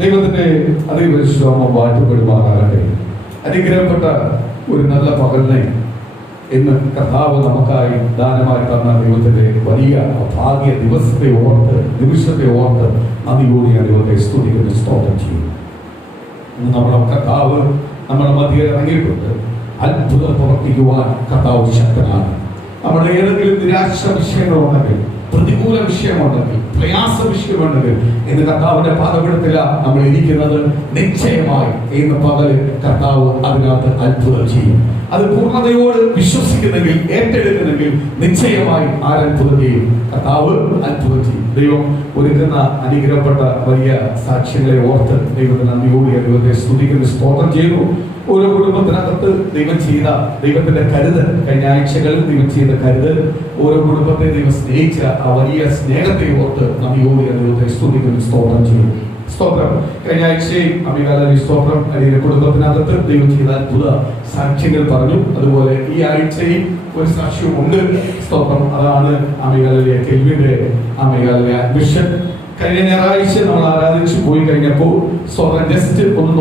ദൈവത്തിന്റെ അതിപരിശുദ്ധനാമം വാഴ്ത്തപ്പെടുമാറാകട്ടെ. അനുഗ്രഹപ്പെട്ട ഒരു നല്ല പകലിനെ ഇന്ന് കർത്താവ് നമുക്കായി ദാനമായി തന്ന ദൈവത്തിന്റെ വലിയ ഭാഗ്യ ദിവസത്തെ ഓർത്ത് നിമിഷത്തെ ഓർത്ത് നന്ദിയോടെ ഞാൻ ദൈവത്തെ സ്തുതിക്കുന്ന സ്തോത്രം ചെയ്യുന്നു. ഇന്ന് നമ്മുടെ കർത്താവ് നമ്മുടെ മധ്യേ ഇറങ്ങിയിട്ടുണ്ട്. അത്ഭുതം പ്രവർത്തിക്കുവാൻ കർത്താവ് ശക്തനാണ്. നമ്മുടെ ഏതെങ്കിലും നിരാശ വിഷയങ്ങളുണ്ടെങ്കിൽ, പ്രതികൂല വിഷയമുണ്ടെങ്കിൽ, പ്രയാസ വിഷയമുണ്ടെങ്കിൽ ഇന്ന് കർത്താവിന്റെ പാദപീഠത്തില നമ്മൾ ഇരിക്കുന്നത്. നിശ്ചയമായി ഇന്ന് പകല് കർത്താവ് അതിനകത്ത് അത്ഭുതം ചെയ്യും. അത് പൂർണ്ണതയോട് വിശ്വസിക്കുന്നെങ്കിൽ, ഏറ്റെടുക്കുന്നെങ്കിൽ നിശ്ചയമായി ആരത്ഭുതം ചെയ്യും. കർത്താവ് അത്ഭുതം ചെയ്യും. ദൈവം ഒരുക്കുന്ന അനുഗ്രഹപ്പെട്ട വലിയ സാക്ഷ്യങ്ങളെ ഓർത്ത് ദൈവത്തിന് നന്ദിയോടെ ദൈവത്തെ സ്തുതിക്കുന്ന സ്തോത്രം ചെയ്യുന്നു. ഓരോ കുടുംബത്തിനകത്ത് ദൈവം ചെയ്ത ദൈവത്തിന്റെ കരുതൽ, കഴിഞ്ഞ ആഴ്ചകളിൽ ദൈവം ചെയ്ത കരുതൽ, ഓരോ കുടുംബത്തെ ദൈവം സ്നേഹിച്ച ആ വലിയ സ്നേഹത്തെ ഓർത്ത് നന്ദിയോടെ ദൈവത്തെ സ്തുതിക്കുന്ന സ്തോത്രം ചെയ്യുന്നു. സ്തോത്രം. കഴിഞ്ഞ ആഴ്ചയും അമികാലി സ്തോത്രം അല്ലെങ്കിൽ കുടുംബത്തിനകത്ത് ദൈവം ചെയ്ത അത്ഭുത സാക്ഷ്യങ്ങൾ പറഞ്ഞു. അതുപോലെ ഈ ആഴ്ചയും ഒരു സാക്ഷ്യമുണ്ട്. സ്തോത്രം. അതാണ് അമികാലിലെ കെൽവിന്റെ അമികാലിലെ അഡ്മിഷൻ. കഴിഞ്ഞ ഞായറാഴ്ച നമ്മൾ ആരാധിച്ചു പോയി കഴിഞ്ഞപ്പോൾ സ്തോത്രം ജസ്റ്റ് ഒന്ന്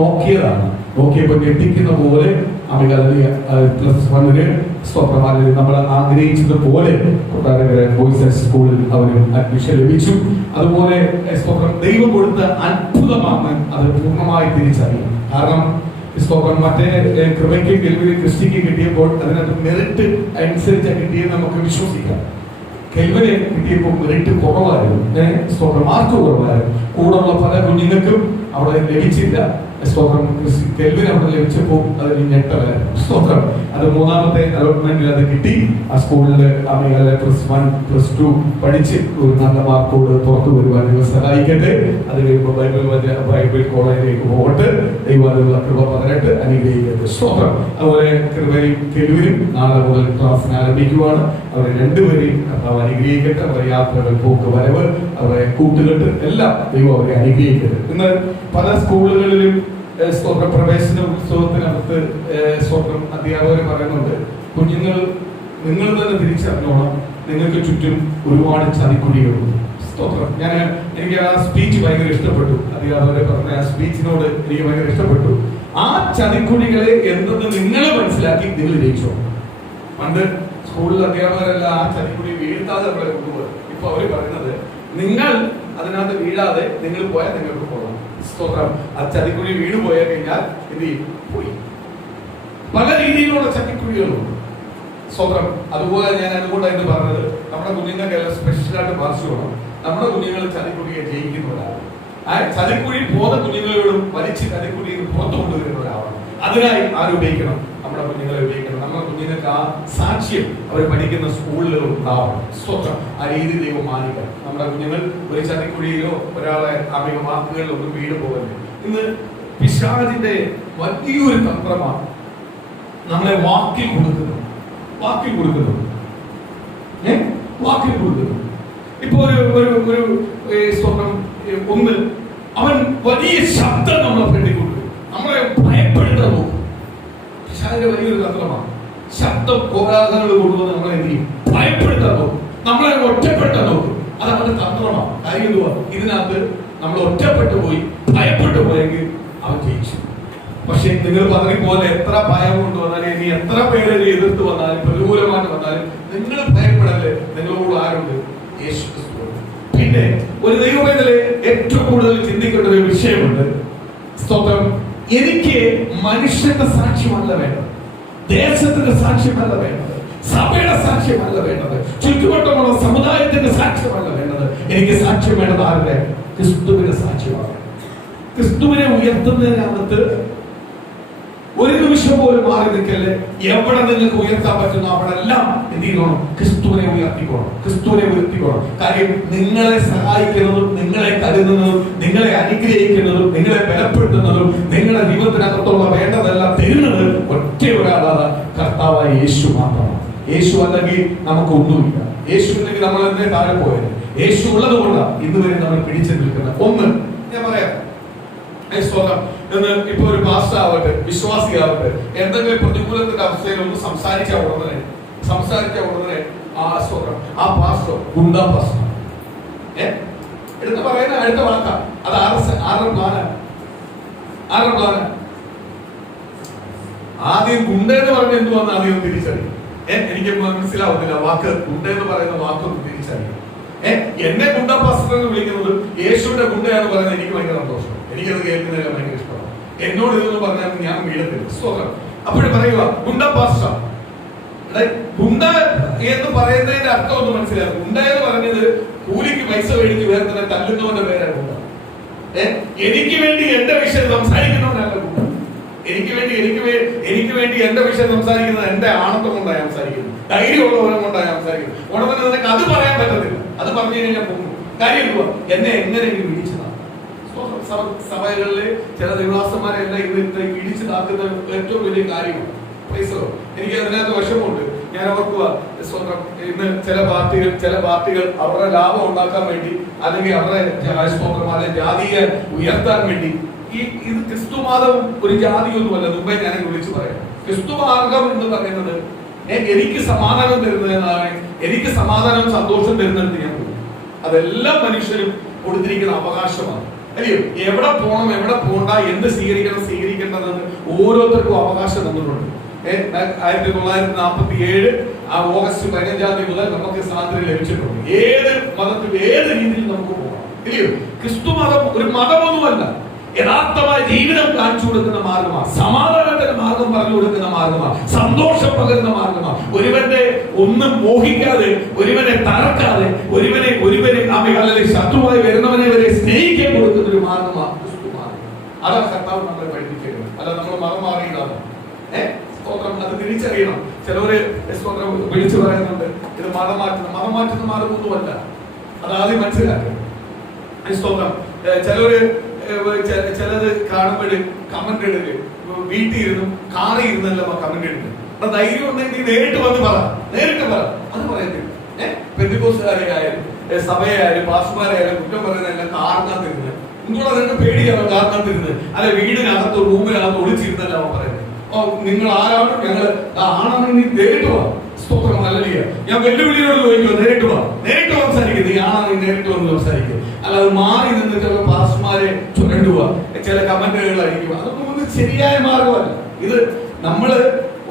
നോക്കിയപ്പോൾ ഞെട്ടിക്കുന്ന പോലെ +1 സ്തോത്രമാരിൽ നമ്മൾ ആഗ്രഹിച്ചതുപോലെ കൊട്ടാരക്കര ബോയ്സ് സ്കൂളിൽ അവന് അഡ്മിഷൻ ലഭിച്ചു. അതുപോലെ സ്തോത്രം ദൈവം കൊടുത്ത അത്ഭുതമാണ് അത് പൂർണ്ണമായി തിരിച്ചറിയും. കാരണം സ്തോത്രം മറ്റേ കൃപയ്ക്ക് കെൽവിന് ക്രിസ്റ്റിക്ക് കിട്ടിയപ്പോൾ അതിനകത്ത് മെറിറ്റ് അനുസരിച്ച് കിട്ടിയെന്ന് നമുക്ക് വിശ്വസിക്കാം. കെൽവിന് കിട്ടിയപ്പോൾ മെറിറ്റ് കുറവായിരുന്നു, സ്തോത്രം മാർക്ക് കുറവായിരുന്നു. കൂടെയുള്ള പല കുഞ്ഞുങ്ങൾക്കും അവിടെ ലഭിച്ചില്ല. സ്തോത്രം. കെൽവിന് അവിടെ ലഭിച്ചപ്പോൾ അതിന് ഞെട്ടലായിരുന്നു. സ്തോത്രം. അത് 3ാമത്തെ അലോട്ട്മെന്റിൽ അത് കിട്ടി. ആ സ്കൂളില് +1 +2 പഠിച്ച് ഒരു നല്ല മാർക്കോട് പുറത്തു വരുവാൻ ദൈവം സഹായിക്കട്ടെ. അത് കഴിയുമ്പോൾ ബൈബിൾ കോളേജിലേക്ക് പോകട്ടെ. ദൈവത്തിലുള്ള കൃപ പകരട്ടെ, അനുഗ്രഹിക്കട്ടെ. സ്തോത്രം. അതുപോലെ കൃപയും കെൽവിനും നാളെ മുതൽ ക്ലാസ്സിന് ആരംഭിക്കുവാണ്. അവരെ രണ്ടുപേരെയും കർത്താവ് അനുഗ്രഹിക്കട്ടെ. അവരുടെ യാത്രകൾ, പോക്ക് വരവ്, അവരെ കൂട്ടുകെട്ട് എല്ലാം ദൈവം അവരെ അനുഗ്രഹിക്കട്ടെ. ഇന്ന് പല സ്കൂളുകളിലും സ്തോത്ര പ്രവേശന ഉത്സവത്തിനകത്ത് സ്തോത്രം അധ്യാപകർ പറയുന്നുണ്ട്, കുഞ്ഞുങ്ങൾ നിങ്ങൾ തന്നെ തിരിച്ചറിഞ്ഞോണം, നിങ്ങൾക്ക് ചുറ്റും ഒരുപാട് ചതിക്കുഴികളുണ്ട്. സ്തോത്രം. എനിക്ക് ആ സ്പീച്ച് ഭയങ്കര ഇഷ്ടപ്പെട്ടു. അധ്യാപകരെ പറഞ്ഞ ആ സ്പീച്ചിനോട് എനിക്ക് ഭയങ്കര ഇഷ്ടപ്പെട്ടു. ആ ചതിക്കുഴികളെ എന്തെന്ന് നിങ്ങൾ മനസ്സിലാക്കി നിങ്ങൾ ജയിച്ചോ. പണ്ട് സ്കൂളിൽ അധ്യാപകരെല്ലാം ആ ചതിക്കുഴി വീഴ്ത്താതെ നമ്മളെ കൊണ്ടുപോകും. ഇപ്പൊ അവര് പറയുന്നത് നിങ്ങൾ അതിനകത്ത് വീഴാതെ നിങ്ങൾ പോയാൽ നിങ്ങൾക്ക് പോകാം. സ്തോത്രം. ആ ചതിക്കുഴി വീണ് പോയാൽ കഴിഞ്ഞാൽ എന്ത് ചെയ്യും? പോയി. പല രീതിയിലുള്ള ചതിക്കുഴികളുണ്ട്. സ്തോത്രം. അതുപോലെ ഞാൻ അതുകൊണ്ടാണ് പറഞ്ഞത്, നമ്മുടെ കുഞ്ഞുങ്ങൾക്കെല്ലാം സ്പെഷ്യലായിട്ട് ഭാഷണം. നമ്മുടെ കുഞ്ഞുങ്ങൾ ചതിക്കുഴിയെ ജയിക്കുന്നവരാണ്. ആ ചതിക്കുഴി പോന്ന കുഞ്ഞുങ്ങളോടും വലിച്ച് ചതിക്കുഴിയിൽ പുറത്തു കൊണ്ടുവരുന്നവരാവണം. അതിനായി ആര് ഉപയോഗിക്കണം? നമ്മുടെ കുഞ്ഞുങ്ങളെ ഉപയോഗിക്കണം. നമ്മുടെ കുഞ്ഞുങ്ങൾക്ക് ആ സാക്ഷ്യം അവർ പഠിക്കുന്ന സ്കൂളുകൾ ഉണ്ടാവണം. സ്തോത്രം. ആ രീതി ദൈവം മാനിക്കണം. നമ്മുടെ കുഞ്ഞുങ്ങൾ ഒരു ചതിക്കുഴിയിലോ ഒരാളെ അമിക വാക്കുകളിലോ ഒന്നും വീട് പോകരുത്. ഇന്ന് പിശാചിന്റെ വലിയൊരു തന്ത്രമാണ് നമ്മളെ വാക്കിൽ കൊടുക്കുന്നത്. ഇപ്പൊ ഒരു സ്വന്തം ഒന്ന് അവൻ വലിയ ശബ്ദം നമ്മളെ ഫ്രണ്ടിൽ കൊണ്ടുവരും. നമ്മളെ ഭയപ്പെടുത്താൻ നോക്കും. പിശാചിന്റെ വലിയൊരു തന്ത്രമാണ്. ശബ്ദം കോലാഹലങ്ങൾ കൊണ്ടുവന്ന് നമ്മളെ എന്ത് ചെയ്യും? ഭയപ്പെടുത്താൻ നോക്കും. നമ്മളെ ഒറ്റപ്പെടുത്താൻ നോക്കും. അത് അവന്റെ തന്ത്രമാണ്. കാര്യം എന്തുവാ? ഇതിനകത്ത് നമ്മൾ ഒറ്റപ്പെട്ടു പോയി, ഭയപ്പെട്ടു പോയെങ്കിൽ അവൻ ജയിച്ചു. പക്ഷെ നിങ്ങൾ പറഞ്ഞ എത്ര ഭയം കൊണ്ടുവന്നാലും, ഇനി എത്ര പേര് എതിർത്ത് വന്നാലും, പ്രതികൂലമായിട്ട് വന്നാലും നിങ്ങൾ ഭയപ്പെടല്ലേ. നിങ്ങളോട് ആരുണ്ട്? യേശു ക്രിസ്തു. പിന്നെ ഒരു ദൈവവേദന ഏറ്റവും കൂടുതൽ ചിന്തിക്കേണ്ട ഒരു വിഷയമുണ്ട്. സ്തോത്രം. എനിക്ക് മനുഷ്യന്റെ സാക്ഷ്യമല്ല വേണ്ടത്, ദേശത്തിന്റെ സാക്ഷ്യമല്ല വേണ്ടത്, സഭയുടെ സാക്ഷ്യമല്ല വേണ്ടത്, ചുറ്റുവട്ടമുള്ള സമുദായത്തിന്റെ സാക്ഷ്യമല്ല വേണ്ടത്. എനിക്ക് സാക്ഷ്യം വേണ്ടത് ആരുടെ? ക്രിസ്തുവിന്റെ സാക്ഷ്യമാണ്. ക്രിസ്തുവിനെ ഉയർത്തുന്നതിനകത്ത് ഒരു നിമിഷം പോലും മാറി നിൽക്കല്ലേ. എവിടെ നിങ്ങൾക്ക് ഉയർത്താൻ പറ്റുന്ന അവിടെ എല്ലാം എന്ത് ചെയ്യണം? ക്രിസ്തുവിനെ ഉയർത്തിക്കോണം. കാര്യം നിങ്ങളെ സഹായിക്കുന്നതും, നിങ്ങളെ കരുതുന്നതും, നിങ്ങളെ അനുഗ്രഹിക്കുന്നതും, നിങ്ങളെ ബലപ്പെടുത്തുന്നതും, നിങ്ങളുടെ ജീവിതത്തിനകത്തുള്ള വേണ്ടതെല്ലാം തരുന്നത് ഒറ്റ ഒരാളാണ്, കർത്താവായ യേശു മാത്രമാണ്. യേശു അല്ലെങ്കിൽ നമുക്ക് ഒന്നുമില്ല. യേശു ഇല്ലെങ്കിൽ നമ്മൾ എന്തേ താഴെ പോയത്. യേശു ഉള്ളത് കൊണ്ടാണ് ഇതുവരെ നമ്മൾ പിടിച്ചു നിൽക്കുന്നത്. ഒന്ന് ഞാൻ പറയാം, ഇപ്പൊ ഒരു പാസ്റ്റർ ആവട്ടെ, വിശ്വാസിയാവട്ടെ, എന്തെങ്കിലും പ്രതികൂലത്തിന്റെ അവസ്ഥയിൽ ഒന്ന് സംസാരിച്ച ഉടനെ ആ പാസ്റ്റർ ഗുണ്ടാ പാസ്റ്റർ എടുത്ത് പറയുന്ന അടുത്ത വാക്ക അത് ആരുടെ പ്ലാനാണ്? ആദ്യം ഗുണ്ട എന്ന് പറഞ്ഞ എന്തുവന്ന് ആദ്യം തിരിച്ചറിയും. എനിക്ക് മനസ്സിലാവുന്നില്ല വാക്ക് ഗുണ്ട എന്ന് പറയുന്ന വാക്കൊന്ന് തിരിച്ചറിയും. എന്നെ ഗുണ്ട പാസ്റ്റർ എന്ന് വിളിക്കുന്നത് യേശുവിന്റെ ഗുണ്ടയാന്ന് പറയുന്നത് എനിക്ക് ഭയങ്കര സന്തോഷം. എനിക്കത് കേൾക്കുന്നതിന് ഭയങ്കര ഇഷ്ടമാണ്. എന്നോട് ഇതൊന്നും പറഞ്ഞാൽ ഞാൻ വീഴത്തില്ല. സ്വതന്ത്രം. അപ്പോഴും പറയുക ഗുണ്ട പാസ്റ്റർ. ഗുണ്ട എന്ന് പറയുന്നതിന്റെ അർത്ഥം ഒന്ന് മനസ്സിലാക്കും. ഗുണ്ട എന്ന് പറഞ്ഞത് കൂലിക്ക് പൈസ മേടിച്ച് വേറെ തന്നെ തല്ലുന്നവന്റെ പേരാണ് ഗുണ്ട. എനിക്ക് വേണ്ടി എന്റെ വിഷയം സംസാരിക്കുന്നവനല്ല ഗുണ്ട. എനിക്ക് വേണ്ടി എന്റെ വിഷയം സംസാരിക്കുന്നത് എന്റെ ആണത്വം കൊണ്ടാണ് സംസാരിക്കുന്നത്, ധൈര്യമുള്ളവരെ കൊണ്ടാണ് സംസാരിക്കുന്നത്. ഉടനെ നിനക്ക് അത് പറയാൻ പറ്റത്തില്ല. അത് പറഞ്ഞു കഴിഞ്ഞാൽ പോകും. കാര്യം എന്തുവാ? എന്നെ എങ്ങനെയെങ്കിലും ഇടിച്ചതാണ്. സഭകളിലെ ചില ദേവദാസന്മാരെ എല്ലാം ഇത് ഇടിച്ചതാക്കുന്ന ഏറ്റവും വലിയ കാര്യമാണ്. എനിക്ക് അതിനകത്ത് വിഷമമുണ്ട്. ഞാൻ ഓർക്കുക, സ്വന്തം ഇന്ന് ചില പാർട്ടികൾ അവരുടെ ലാഭം ഉണ്ടാക്കാൻ വേണ്ടി അല്ലെങ്കിൽ അവരുടെ ജാതിയെ ഉയർത്താൻ വേണ്ടി ഇത് ക്രിസ്തുമാർഗം ഒരു ജാതിയൊന്നുമല്ല. മുമ്പേ ഞാൻ വിളിച്ചു പറയാം, ക്രിസ്തുമാർഗം എന്ന് പറയുന്നത് എനിക്ക് സമാധാനം തരുന്നതാണ്, എനിക്ക് സമാധാനം സന്തോഷം തരുന്നിടത്ത് ഞാൻ പോകും. അതെല്ലാം മനുഷ്യരും കൊടുത്തിരിക്കുന്ന അവകാശമാണ്. അല്ലയോ? എവിടെ പോകണം, എവിടെ പോകണ്ട, എന്ത് സ്വീകരിക്കേണ്ടതെന്ന് ഓരോരുത്തർക്കും അവകാശം തന്നിട്ടുണ്ട്. 1947 ഓഗസ്റ്റ് 15 മുതൽ നമുക്ക് സ്വാതന്ത്ര്യം ലഭിച്ചിട്ടുണ്ട്. ഏത് മതത്തിൽ ഏത് രീതിയിൽ നമുക്ക് പോകാം. ഇല്ലയോ? ക്രിസ്തു മതം ഒരു മതമൊന്നുമല്ല, യഥാർത്ഥമായ ജീവിതം കാണിച്ചു കൊടുക്കുന്ന മാർഗമാണ്, സമാധാനത്തിന്റെ മാർഗം പറഞ്ഞു കൊടുക്കുന്ന മാർഗമാണ്, സന്തോഷം പകരുന്ന മാർഗമാണ്. ഒരുവന്റെ ഒന്നും മോഹിക്കാതെ, ഒരുവനെ തകർക്കാതെ, ഒരുവനെ അല്ലെങ്കിൽ ശത്രുവായി വരുന്നവനെ വരെ സ്നേഹിക്കാൻ കൊടുക്കുന്ന ഒരു മാർഗമാണ് ക്രിസ്തു മാർഗം. അതാണ് കർത്താവ് നമ്മളെ പഠിപ്പിക്കുന്നത്. അല്ല നമ്മൾ മതം മാറിയതാണ്. അത് തിരിച്ചറിയണം. ചിലവര് വിളിച്ചു പറയുന്നുണ്ട് ഇത് മതം മാറ്റുന്ന മാർഗമൊന്നുമല്ല. അത് ആദ്യം മനസ്സിലാക്കുക. ചിലത് കാണുമ്പോഴ് കമന്റ് ഇടല്, വീട്ടിൽ ഇരുന്നും കാറിൽ ഇരുന്നല്ല കമന്റ് ഇടുന്നത്. അപ്പൊ ധൈര്യം ഉണ്ടെങ്കിൽ നേരിട്ട് വന്ന് പറ. അത് പറയത്തില്ല. പെന്തിക്കോസ്തുകാരെയായാലും സഭയായാലും പാസ്റ്റർമാരായാലും കുറ്റം പറയുന്നതെല്ലാം കാറിനകത്തിരുന്നത്. നിങ്ങളെ നിങ്ങൾക്ക് പേടിയാണോ കാറിനകത്തിരുന്നത്? അല്ലെ വീടിനകത്ത് റൂമിനകത്ത് ഒളിച്ചിരുന്നല്ല അവൻ പറയുന്നത്. നിങ്ങൾ ആരാണ്? ഞങ്ങൾ ആണെന്ന് നീ നേരിട്ട് വാ. സ്തോത്രം, ഹല്ലേലൂയ. ഞാൻ വെല്ലുവിളിയോട് ചോദിക്കുക, നേരിട്ട് വാ, നേരിട്ട് സംസാരിക്കുക. നീ ആണെന്ന് നേരിട്ട് വന്ന് സംസാരിക്കുക. അല്ലാതെ മാറി നിന്ന് ചില പാസ്റ്റർമാരെ ചുരണ്ടുക, ചില കമന്റുകൾ അടിക്കുക. അതൊന്നും ഒന്ന് ശരിയായ മാർഗമല്ല. ഇത് നമ്മള്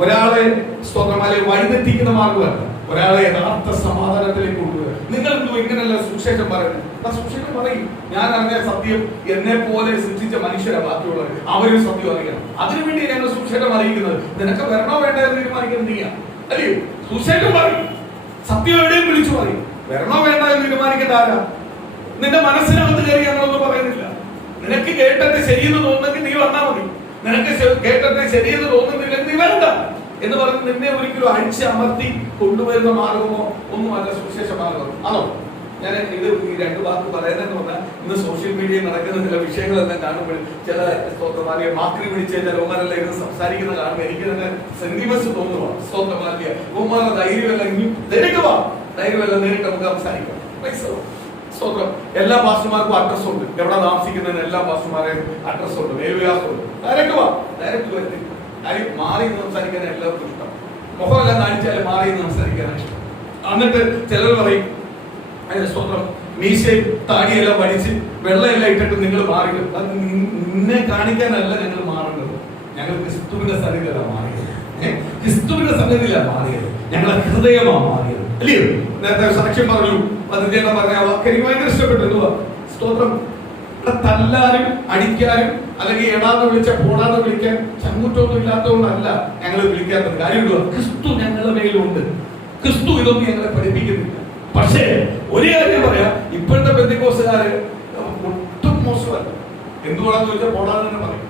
ഒരാളെ സ്തോത്രമാലെ വഴിതെറ്റിക്കുന്ന മാർഗമല്ല, ഒരാളെ യഥാർത്ഥ സമാധാനത്തിലേക്ക് കൊണ്ടുവരിക. നിങ്ങൾ എന്തോ ഇങ്ങനെയല്ല സുവിശേഷം പറയുന്നത്. സുവിശേഷം പറയും. ഞാൻ അറിഞ്ഞ സത്യം എന്നെ പോലെ സൃഷ്ടിച്ച മനുഷ്യരാ ബാക്കിയുള്ളവർ, അവരും സത്യം അറിയണം. അതിനുവേണ്ടി ഞങ്ങൾ സുവിശേഷം അറിയിക്കുന്നത്. നിനക്ക് വരണോ വേണ്ട എന്ന് തീരുമാനിക്കുന്നത് നീയാ, അല്ലയോ? സുവിശേഷം പറയും, സത്യം എവിടെയും വിളിച്ചു പറയും. വരണോ വേണ്ട എന്ന് തീരുമാനിക്കേണ്ട ആരാ? നിന്റെ മനസ്സിനകത്ത് കയറി ഞങ്ങളൊന്നും പറയുന്നില്ല. നിനക്ക് കേട്ടത് ശരിയെന്ന് തോന്നുന്നെങ്കിൽ നീ വന്നാൽ മതി. നിനക്ക് കേട്ടത് ശരിയെന്ന് തോന്നുന്നില്ലെങ്കിൽ നീ വരണ്ട എന്ന് പറഞ്ഞ് നിന്നെ ഒരിക്കലും അഴിച്ച് അമർത്തി കൊണ്ടുവരുന്ന മാർഗമോ ഒന്നുമല്ല സുവിശേഷ മാർഗം. ആണോ? ഞാൻ ഇത് ഈ രണ്ട് വാക്ക് പറയുന്നതെന്ന് പറഞ്ഞാൽ ഇന്ന് സോഷ്യൽ മീഡിയയിൽ നടക്കുന്ന ചില വിഷയങ്ങളെല്ലാം കാണുമ്പോൾ ചില സ്തോത്രമാലിയെ മാക്രി പിടിച്ച ചില ഓമാരെല്ലാം ഇത് സംസാരിക്കുന്ന കാണുമ്പോൾ എനിക്ക് തന്നെ സെന്റിമെന്റ്സ് തോന്നുക. സ്തോത്രമാലിയ ഓമാരുടെ ധൈര്യമല്ല, ഇനി ധൈര്യമല്ല, നേരിട്ട് നമുക്ക് സംസാരിക്കാം. സ്തോത്രം. എല്ലാ പാസ്റ്റർമാർക്കും അഡ്രസ് ഉണ്ട്. എവിടെ താമസിക്കുന്നതിന് എല്ലാ പാസ്റ്റർമാരെയും അഡ്രസ് ഉണ്ട്, മേൽവിലാസമുണ്ട്. ഡയറക്റ്റ് വരുത്തി കാര്യം മാറി നിന്ന് സംസാരിക്കാൻ എല്ലാവർക്കും ഇഷ്ടം. മുഖമെല്ലാം കാണിച്ചാലും മാറി നിന്ന് സംസാരിക്കാനാണ് ഇഷ്ടം. എന്നിട്ട് ചിലർ പറയും സ്തോത്രം മീശയും താടിയെല്ലാം പഠിച്ച് വെള്ളമെല്ലാം ഇട്ടിട്ട് നിങ്ങൾ മാറിക്കും. അത് നിന്നെ കാണിക്കാനല്ല ഞങ്ങൾ മാറേണ്ടത്. ഞങ്ങൾ ക്രിസ്തുവിന്റെ സന്നിധിയിലാണ് മാറിയത്. ക്രിസ്തുവിന്റെ സന്നിധിയിലാണ് മാറിയത്. ഞങ്ങളെ ഹൃദയമാണ് മാറിയത്, അല്ലയോ? നേരത്തെ സാക്ഷ്യം പറഞ്ഞു, അതിന്റെ പറഞ്ഞ വാക്ക് എനിക്ക് ഭയങ്കര ഇഷ്ടപ്പെട്ടു. സ്തോത്രം. തല്ലാനും അടിക്കാനും അല്ലെങ്കിൽ എടാന്ന് വിളിച്ച പോടാന്ന് വിളിക്കാൻ ചങ്കുറ്റൊന്നും ഇല്ലാത്തതുകൊണ്ടല്ല ഞങ്ങൾ വിളിക്കാത്തത്. കാര്യം ക്രിസ്തു ഞങ്ങളുടെ മേലുണ്ട്. ക്രിസ്തു ഇതൊന്നും ഞങ്ങളെ പഠിപ്പിക്കുന്നില്ല. പക്ഷേ ഒരു കാര്യം പറയാം, ഇപ്പോഴത്തെ പെന്തിക്കോസ്തുകാര് ഒട്ടും മോശമല്ല. എന്തുകൊണ്ടാന്ന് ചോദിച്ചാൽ പോടാന്ന് തന്നെ പറയും.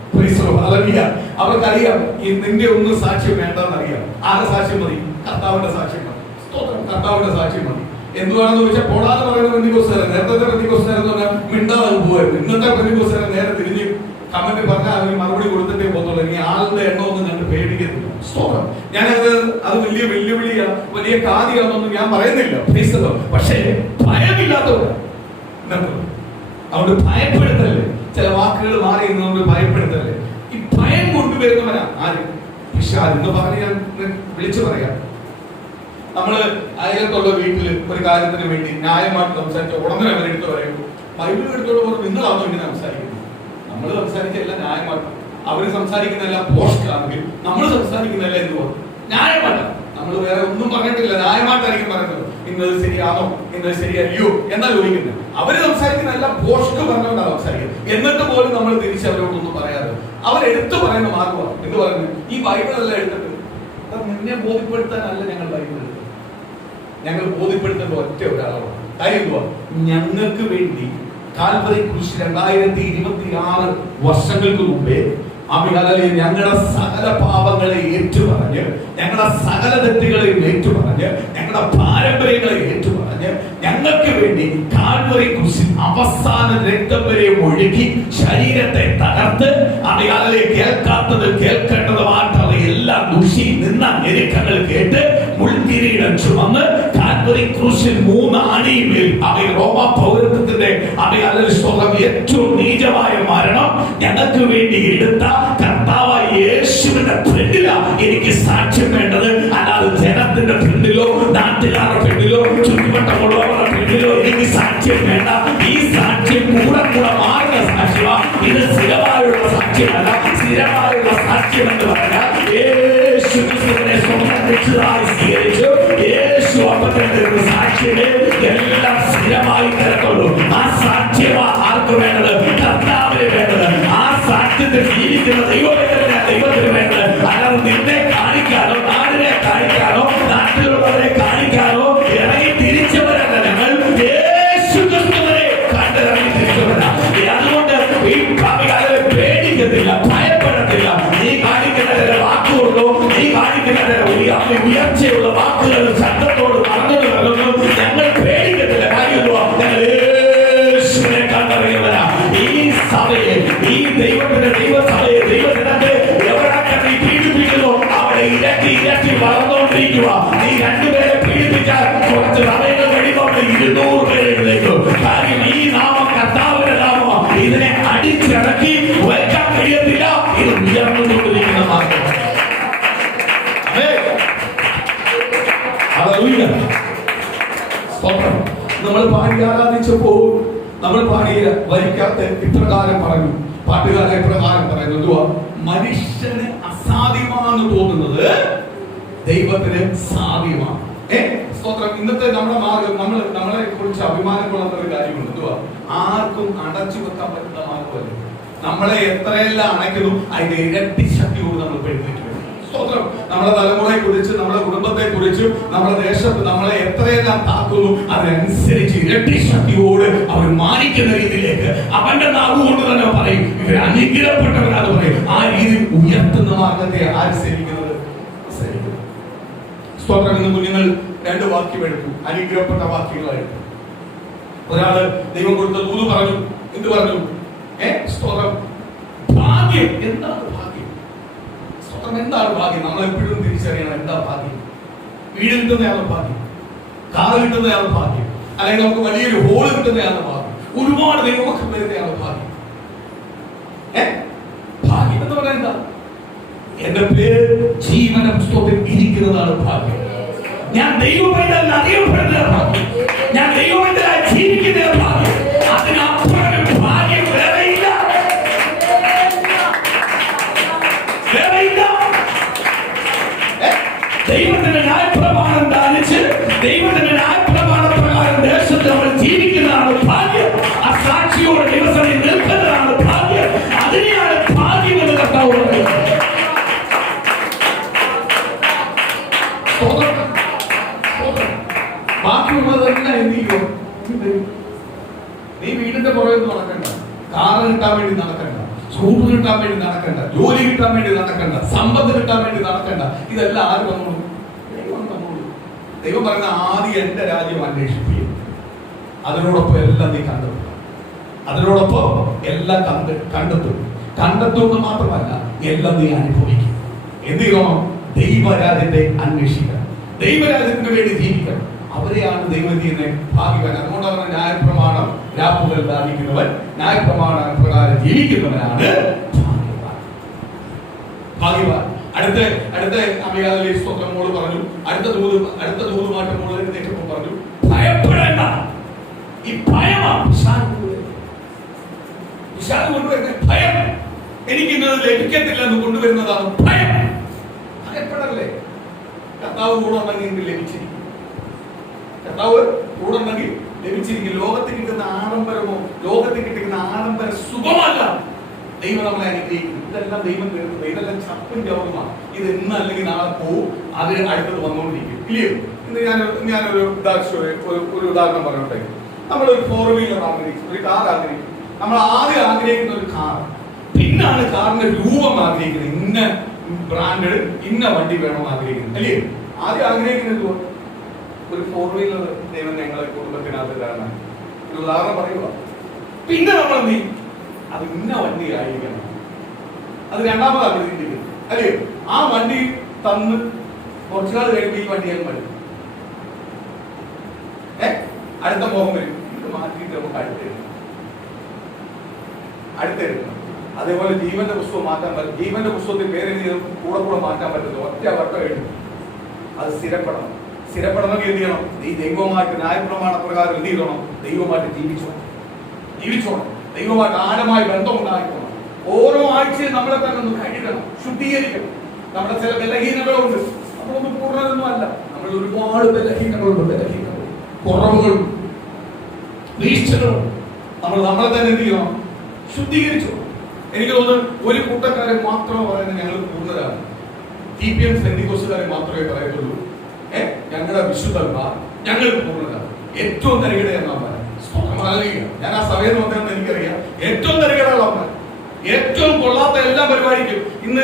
അവർക്കറിയാം നിന്റെ ഒന്നും സാക്ഷ്യം വേണ്ടെന്ന് അറിയാം. ആരുടെ സാക്ഷ്യം മതി? കർത്താവിന്റെ സാക്ഷ്യം മതി. സ്തോത്രം. കർത്താവിന്റെ സാക്ഷ്യം മതി. എന്തുവാണെന്ന് ചോദിച്ചാൽ പോടാന്ന് പറയുന്ന പെന്തിക്കോസ്തുകാരൻ. നേരത്തെ പെന്തിക്കോസ്തുകാരെന്ന് പറഞ്ഞാൽ മിണ്ടാതെ പോകുമായിരുന്നു. ഇന്നത്തെ പെന്തിക്കോസ്തുകാരൻ നേരെ തിരിഞ്ഞ് കമന്റ് പറഞ്ഞാൽ അതിന് മറുപടി കൊടുത്തിട്ടേ പോകുന്നുള്ളൂ. ഇനി ആളുടെ എണ്ണമൊന്നും ഞങ്ങൾ പേടിക്കുന്നില്ല. സ്തോത്രം. ഞാനത് വലിയ വെല്ലുവിളിയാ, വലിയ കാതിയാണെന്നൊന്നും ഞാൻ പറയുന്നില്ല. പക്ഷേ ഭയമില്ലാത്തവരാ. അതുകൊണ്ട് ഭയപ്പെടുത്തല്ലേ, ചില വാക്കുകൾ മാറി നിന്നുകൊണ്ട് ഭയപ്പെടുത്തല്ലേ. ഈ ഭയം കൊണ്ടുവരുന്നവരാ ആര്? പിശാച് എന്ന് പറഞ്ഞ് ഞാൻ വിളിച്ചു പറയാം. നമ്മള് അയലത്തുള്ള വീട്ടിൽ ഒരു കാര്യത്തിന് വേണ്ടി ന്യായമായിട്ട് സംസാരിച്ച ഉടനെ അവരെടുത്ത് പറയും ബൈബിൾ എടുത്തോട് പറഞ്ഞു, നിങ്ങളാണോ ഇങ്ങനെ സംസാരിക്കുന്നത്? നമ്മൾ സംസാരിച്ചല്ല ന്യായമായിട്ട്, അവര് സംസാരിക്കുന്നതെല്ലാം പോസ്റ്റാണെങ്കിൽ നമ്മൾ സംസാരിക്കുന്നതല്ല എന്ത് പറഞ്ഞു ന്യായമായിട്ട്. നമ്മൾ വേറെ ഒന്നും പറഞ്ഞിട്ടില്ല, ന്യായമായിട്ടായിരിക്കും പറയുന്നത്. ഇന്നത് ശരിയാണോ, ഇന്നത് ശരിയല്ലയോ എന്നാ ചോദിക്കുന്നത്. അവര് സംസാരിക്കുന്നതെല്ലാം പോസ്റ്റ് പറഞ്ഞുകൊണ്ടാണ് സംസാരിക്കുന്നത്. എന്നിട്ട് പോലും നമ്മൾ തിരിച്ച് അവരോടൊന്നും പറയാതെ അവരെടുത്തു പറയുന്ന മാർഗമാണ് എന്ത് പറയുന്നത്? ഈ ബൈബിളെല്ലാം എടുത്തിട്ട് നിന്നെ ബോധ്യപ്പെടുത്താനല്ല ഞങ്ങൾ ബൈബിൾ എടുത്തത്. ഞങ്ങൾ ബോധ്യപ്പെടുത്തേണ്ട ഒറ്റ ഒരാളാണ്. കാര്യം എന്തുവാ? ഞങ്ങൾക്ക് വേണ്ടി കാൽവരി ക്രൂശ് 2026 വർഷങ്ങൾക്ക് മുമ്പേ ഞങ്ങളുടെ സകല പാപങ്ങളെ ഏറ്റുപറഞ്ഞ്, ഞങ്ങളുടെ സകല തെറ്റുകളെ ഏറ്റുപറഞ്ഞ്, ഞങ്ങളുടെ പാരമ്പര്യങ്ങളെ ഏറ്റുപറഞ്ഞ്, ഞങ്ങൾക്ക് വേണ്ടി കാൽവരി ക്രൂശിൽ അവസാന രക്തം വരെ ഒഴുകി ശരീരത്തെ തകർത്ത് അയാളെ കേൾക്കാത്തത് കേൾക്കേണ്ടതുമായിട്ടുള്ള എല്ലാ ദുഷി നിന്ന ഞെരുക്കങ്ങൾ കേട്ട് മുൾക്കിരീടം ചുമന്ന് കാൽവരി ക്രൂശിൽ 3 ആണിയിൽ റോമ പൗരത്വത്തിന്റെ ഏറ്റവും നീചമായ മരണം ഞങ്ങൾക്ക് വേണ്ടി എടുത്ത കർത്താവായ യേശുവിന്റെ ഫ്രണ്ടിലാ എനിക്ക് സാക്ഷ്യം വേണ്ടത്. അല്ലാതെ ജനത്തിന്റെ ഫ്രണ്ടിലോ നാട്ടുകാരുടെ ഫ്രണ്ടിലോ ചുറ്റുവട്ടമുള്ളവരുടെ ഫ്രണ്ടിലോ എനിക്ക് സാക്ഷ്യം വേണ്ട. ഈ സാക്ഷ്യം കൂടെ മാറുന്ന സാക്ഷ്യമാണ്. ഇത് സ്ഥിരമായുള്ള സാക്ഷ്യമല്ല. സ്ഥിരമായുള്ള സാക്ഷ്യം എന്ന് പറഞ്ഞാൽ യേശു ക്രിസ്തുവിനെ സ്വന്തം രക്ഷിതാവായി സ്വീകരിച്ചു. യേശു അപ്പത്തിന്റെ സാക്ഷ്യമേ എല്ലാം സ്ഥിരമായി തരത്തുള്ളൂ. ആ സാക്ഷ്യമാ ആർക്ക് വേണ്ടത്? കർത്താവിന് വേണ്ടത്. ആ സാക്ഷ്യത്തിൽ ജീവിക്കുന്ന ദൈവത്തിന് വേണ്ടത്. അല്ലാതെ നിന്നെ കാണിക്കാനോ നാടിനെ കാണിക്കാനോ നാട്ടിലുള്ളവരെ കാണിക്കാനോ ഇറങ്ങി തിരിച്ചവരല്ല ഞങ്ങൾ. യേശു ക്രിസ്തുവിനെ കണ്ടിറങ്ങി തിരിച്ചവരാ. അതുകൊണ്ട് ഈ ഭാവികാലം പേടിക്കത്തില്ല, ഭയപ്പെടത്തില്ല. നീ കാണിക്കുന്ന വാക്കുകൊണ്ടോ നീ കാണിക്കുന്ന ഉയർച്ചയുള്ള വാക്കുകളും ശബ്ദത്തോട് പറഞ്ഞതുകൊണ്ടൊന്നും ഞങ്ങൾ പേടിക്കത്തില്ല. കാര്യമോ ഞങ്ങൾ യേശുവിനെ കണ്ടറിയുന്നവരാ. ഈ സഭയെ, ഈ ദൈവത്തിന്റെ ദൈവസഭയെ, ദൈവജനത്തെ എവിടൊക്കെ നീ പീഡിപ്പിക്കുന്നു അവിടെ ഇരട്ടി ഇരട്ടി വളർന്നുകൊണ്ടിരിക്കുക. നീ 2 പേരെ പീഡിപ്പിച്ചാൽ കുറച്ച് സമയങ്ങൾ കഴിയുമ്പോൾ 200 പേരെ എഴുന്നേക്കും. കാര്യം ഈ നാമം കർത്താവിന്റെ നാമം. ഇതിനെ അടിച്ചിറക്കി വയ്ക്കാൻ കഴിയത്തില്ല. ഇത് ഉയർന്നുകൊണ്ടിരിക്കുന്ന മാർഗം. നമ്മൾ പാടി ആരാധിച്ചപ്പോൾ നമ്മൾ പാടിയ വരിക്കകത്ത് ഇപ്രകാരം പറഞ്ഞു, പാട്ടുകാരെ ഇപ്രകാരം പറയുന്നു, എന്തുവാ? മനുഷ്യന് അസാധ്യമാണെന്ന് തോന്നുന്നത് ദൈവത്തിന് സാധ്യമാണ്. സ്തോത്രം. ഇന്നത്തെ നമ്മുടെ മാർഗം, നമ്മളെ കുറിച്ച് അഭിമാനം കൊള്ളുന്ന ഒരു കാര്യമുണ്ട്. എന്തുവാ? ആർക്കും അടച്ചു വെക്കാൻ പറ്റുന്ന മാർഗമല്ല. നമ്മളെ എത്രയെല്ലാം അണയ്ക്കുന്നു അതിന്റെ ഇരട്ടി ശക്തിയോട് നമ്മൾ പെടുത്തിട്ട് സ്തോത്രം. നമ്മുടെ തലമുറയെ കുറിച്ച്, നമ്മുടെ കുടുംബത്തെ കുറിച്ചും, നമ്മുടെ ദേശത്ത് നമ്മളെ എത്രയെല്ലാം താക്കുന്നു അതിനനുസരിച്ച് ഇരട്ടി ശക്തിയോട് അവർ മാനിക്കുന്ന രീതിയിലേക്ക് അവന്റെ നാവ് കൊണ്ട് തന്നെ പറയും, ഇവർ അനുഗ്രഹപ്പെട്ടവരാണ് പറയും. ആ രീതി ഉയർത്തുന്ന മാർഗത്തെ ആര് സേവിക്കുന്നത്? സ്തോത്രം. ഇന്ന് കുഞ്ഞുങ്ങൾ 2 വാക്യം എടുത്തു, അനുഗ്രഹപ്പെട്ട വാക്യങ്ങളായിട്ട്. ഒരാള് ദൈവം കൊടുത്ത ദൂത് പറഞ്ഞു. എന്ത് പറഞ്ഞു? സ്തോത്രം. ഭാഗ്യം. എന്താണ് ഭാഗ്യം? എന്താണ് ഭാഗ്യം? നമ്മൾ എപ്പോഴും തിരിച്ചറിയണം എന്താ ഭാഗ്യം. വീട് കിട്ടുന്നതാണ് ഭാഗ്യം, കാറ് കിട്ടുന്നതാണ് ഭാഗ്യം, അല്ലെങ്കിൽ നമുക്ക് വലിയൊരു ഹോള് കിട്ടുന്നതാണ് ഭാഗ്യം, ഒരുപാട് ദൈവമക്കൾ വരുന്നതാണ് ഭാഗ്യം. ഭാഗ്യം എന്ന് പറഞ്ഞാൽ എന്താ? എന്റെ പേര് ജീവന പുസ്തകത്തിൽ ഇരിക്കുന്നതാണ് ഭാഗ്യം. ഞാൻ ദൈവമായിട്ട് അറിയപ്പെടുന്ന ഭാഗ്യം, ഞാൻ ദൈവമായിട്ട് ജീവിക്കുന്ന ഭാഗ്യം. അതിനപ്പുറം ഭാഗ്യം വേറെയില്ല, വേറെയില്ല. ദൈവത്തിന്റെ ന്യായപ്രമാണം പാലിച്ച് ദൈവത്തിന്റെ ന്യായപ്രമാണ പ്രകാരം ദേശത്ത് നമ്മൾ ജീവിക്കുന്നതാണ് ഭാഗ്യം. ആ സാക്ഷിയോടെ ദിവസങ്ങളിൽ നിൽക്കുന്നതാണ് ഭാഗ്യം. അതിനെയാണ് ഭാഗ്യം എന്ന് കർത്താവ് പറയുന്നത്. ബാക്കിയുള്ളതെല്ലാം എന്ത് ചെയ്യും? നീ വീടിന്റെ പുറകെ നടക്കണ്ട, കാറ് കിട്ടാൻ വേണ്ടി നടക്കണ്ട, സ്കൂട്ടർ കിട്ടാൻ വേണ്ടി നടക്കണ്ട, ജോലി കിട്ടാൻ വേണ്ടി നടക്കണ്ട, സമ്പത്ത് കിട്ടാൻ വേണ്ടി നടക്കണ്ട. ഇതെല്ലാം ആര് വന്നോളൂ? ദൈവം വന്നോളൂ. ദൈവം പറയുന്ന ആദ്യം എന്റെ രാജ്യം അന്വേഷിക്കുകയും അതിനോടൊപ്പം എല്ലാം നീ കണ്ടെത്തുക. അതിനോടൊപ്പം എല്ലാം കണ്ടെത്തുമെന്ന് മാത്രമല്ല എല്ലാം നീ അനുഭവിക്കും. എന്ത് ചെയ്യണം? ദൈവരാജ്യത്തെ അന്വേഷിക്കണം, ദൈവരാജ്യത്തിന് വേണ്ടി ജീവിക്കണം. അവരെയാണ് ദൈവത്തിന് ഭാഗ്യവാൻ. അതുകൊണ്ട് പറഞ്ഞ ന്യായപ്രമാണം രാപ്പുകൾ ധാരിക്കുന്നവൻ, ന്യായപ്രമാണ പ്രകാരം ജീവിക്കുന്നവനാണ് ഭാഗ്യവാൻ. അടുത്ത അമ്മയാലെ സ്തോത്രം മോള് പറഞ്ഞു, അടുത്ത ദൂതുമായിട്ട് മോള് പറഞ്ഞു, ഭയപ്പെടേണ്ട. ഈ ഭയമാണ് പിശാച് കൊണ്ടുവരുന്ന ഭയം. എനിക്ക് ഇന്നത് ലഭിക്കത്തില്ല എന്ന് കൊണ്ടുവരുന്നതാണ് ഭയം. ഭയപ്പെടല്ലേ? കർത്താവ് കൂടെ ഉണ്ടെങ്കിൽ ലഭിച്ചിരിക്കും. കർത്താവ് കൂടെ ഉണ്ടെങ്കിൽ ലഭിച്ചിരിക്കും. ലോകത്തിൽ കിട്ടുന്ന ആഡംബരമോ ലോകത്തിൽ കിട്ടുന്ന ആഡംബര സുഖമല്ല ദൈവം നമ്മളെ അനുഗ്രഹിക്കുന്നു. ഇതെല്ലാം ദൈവം തരുന്നത്. ഇതെല്ലാം ചപ്പും ചവറുമാണ്. ഇത് ഇന്ന് അല്ലെങ്കിൽ നാളെ പോവും. അത് അടുത്തത് വന്നുകൊണ്ടിരിക്കും. ഇല്ലയോ? ഇന്ന് ഞാനൊരു ഉദാഹരണം പറയട്ടെ. നമ്മളൊരു 4 വീലർ ആഗ്രഹിക്കും, ഒരു കാർ ആഗ്രഹിക്കും. നമ്മൾ ആദ്യം ആഗ്രഹിക്കുന്ന ഒരു കാർ, പിന്നാണ് കാറിന്റെ രൂപം ആഗ്രഹിക്കുന്നത്. ഇന്ന ബ്രാൻഡഡ് ഇന്ന വണ്ടി വേണമെന്ന് ആഗ്രഹിക്കുന്നത്. അല്ലേ? ആദ്യം ആഗ്രഹിക്കുന്നത് ഒരു 4 വീലർ ദൈവം ഞങ്ങളെ കുടുംബത്തിനകത്ത് തരണം. ഒരു ഉദാഹരണം പറയുക. പിന്നെ നമ്മൾ എന്ത് ചെയ്യും? അത് ഇന്ന വണ്ടി ആയിരിക്കണം. അത് രണ്ടാമത് ആഗ്രഹിക്കുന്നത്. അല്ലേ? ആ വണ്ടി തന്ന് കുറച്ചുനാൾ കഴിയുമ്പോൾ ഈ വണ്ടി ഞാൻ വരും. അടുത്ത മോഹം വരും. ഇത് മാറ്റിയിട്ട് നമുക്ക് അടുത്തെടുക്കണം. അതേപോലെ ജീവന്റെ പുസ്തകം മാറ്റാൻ പറ്റും. ജീവന്റെ പുസ്തകത്തിൽ പേരെഴുതി കൂടെ മാറ്റാൻ പറ്റുന്നത് ഒറ്റ വട്ടം എഴുതും. അത് സ്ഥിരപ്പെടണം. സ്ഥിരപ്പെടണമെങ്കിൽ എന്ത് ചെയ്യണം? ഈ ദൈവമായിട്ട് ന്യായപ്രമാണ പ്രകാരം എന്ത് ചെയ്യണം? ദൈവമായിട്ട് ജീവിച്ചോണം. ദൈവമായിട്ട് ആഴമായ ബന്ധമുണ്ടായിക്കോണം. ഓരോ ആഴ്ചയും നമ്മളെ തന്നെ ഒന്ന് കഴുകണം, ശുദ്ധീകരിക്കണം. നമ്മുടെ ചില ബലഹീനതകളുണ്ട്. നമ്മളൊന്നും പൂർണ്ണതൊന്നും അല്ല. നമ്മൾ ഒരുപാട് ബലഹീനങ്ങളുണ്ട്, കുറവുകളും വീഴ്ചകളും. നമ്മളെ തന്നെ എന്ത് ചെയ്യണം? ശുദ്ധീകരിച്ചു. എനിക്ക് തോന്നുന്നു ഒരു കൂട്ടക്കാരെ മാത്രമേ പറയുന്നത് ഞങ്ങൾ പൂർണ്ണരാണ്. TPM സെന്റിക്കോസുകാരെ മാത്രമേ പറയത്തുള്ളൂ ഞങ്ങളുടെ വിശുദ്ധന്മാർ, ഞങ്ങൾ പൂർണ്ണരാണ്. ഏറ്റവും തരികടയെന്നാണ്. ഞാൻ ആ സഭയിൽ വന്നതെന്ന് എനിക്കറിയാം. ഏറ്റവും തരികടകളാണ്, ഏറ്റവും കൊള്ളാത്ത എല്ലാ പരിപാടിക്കും. ഇന്ന്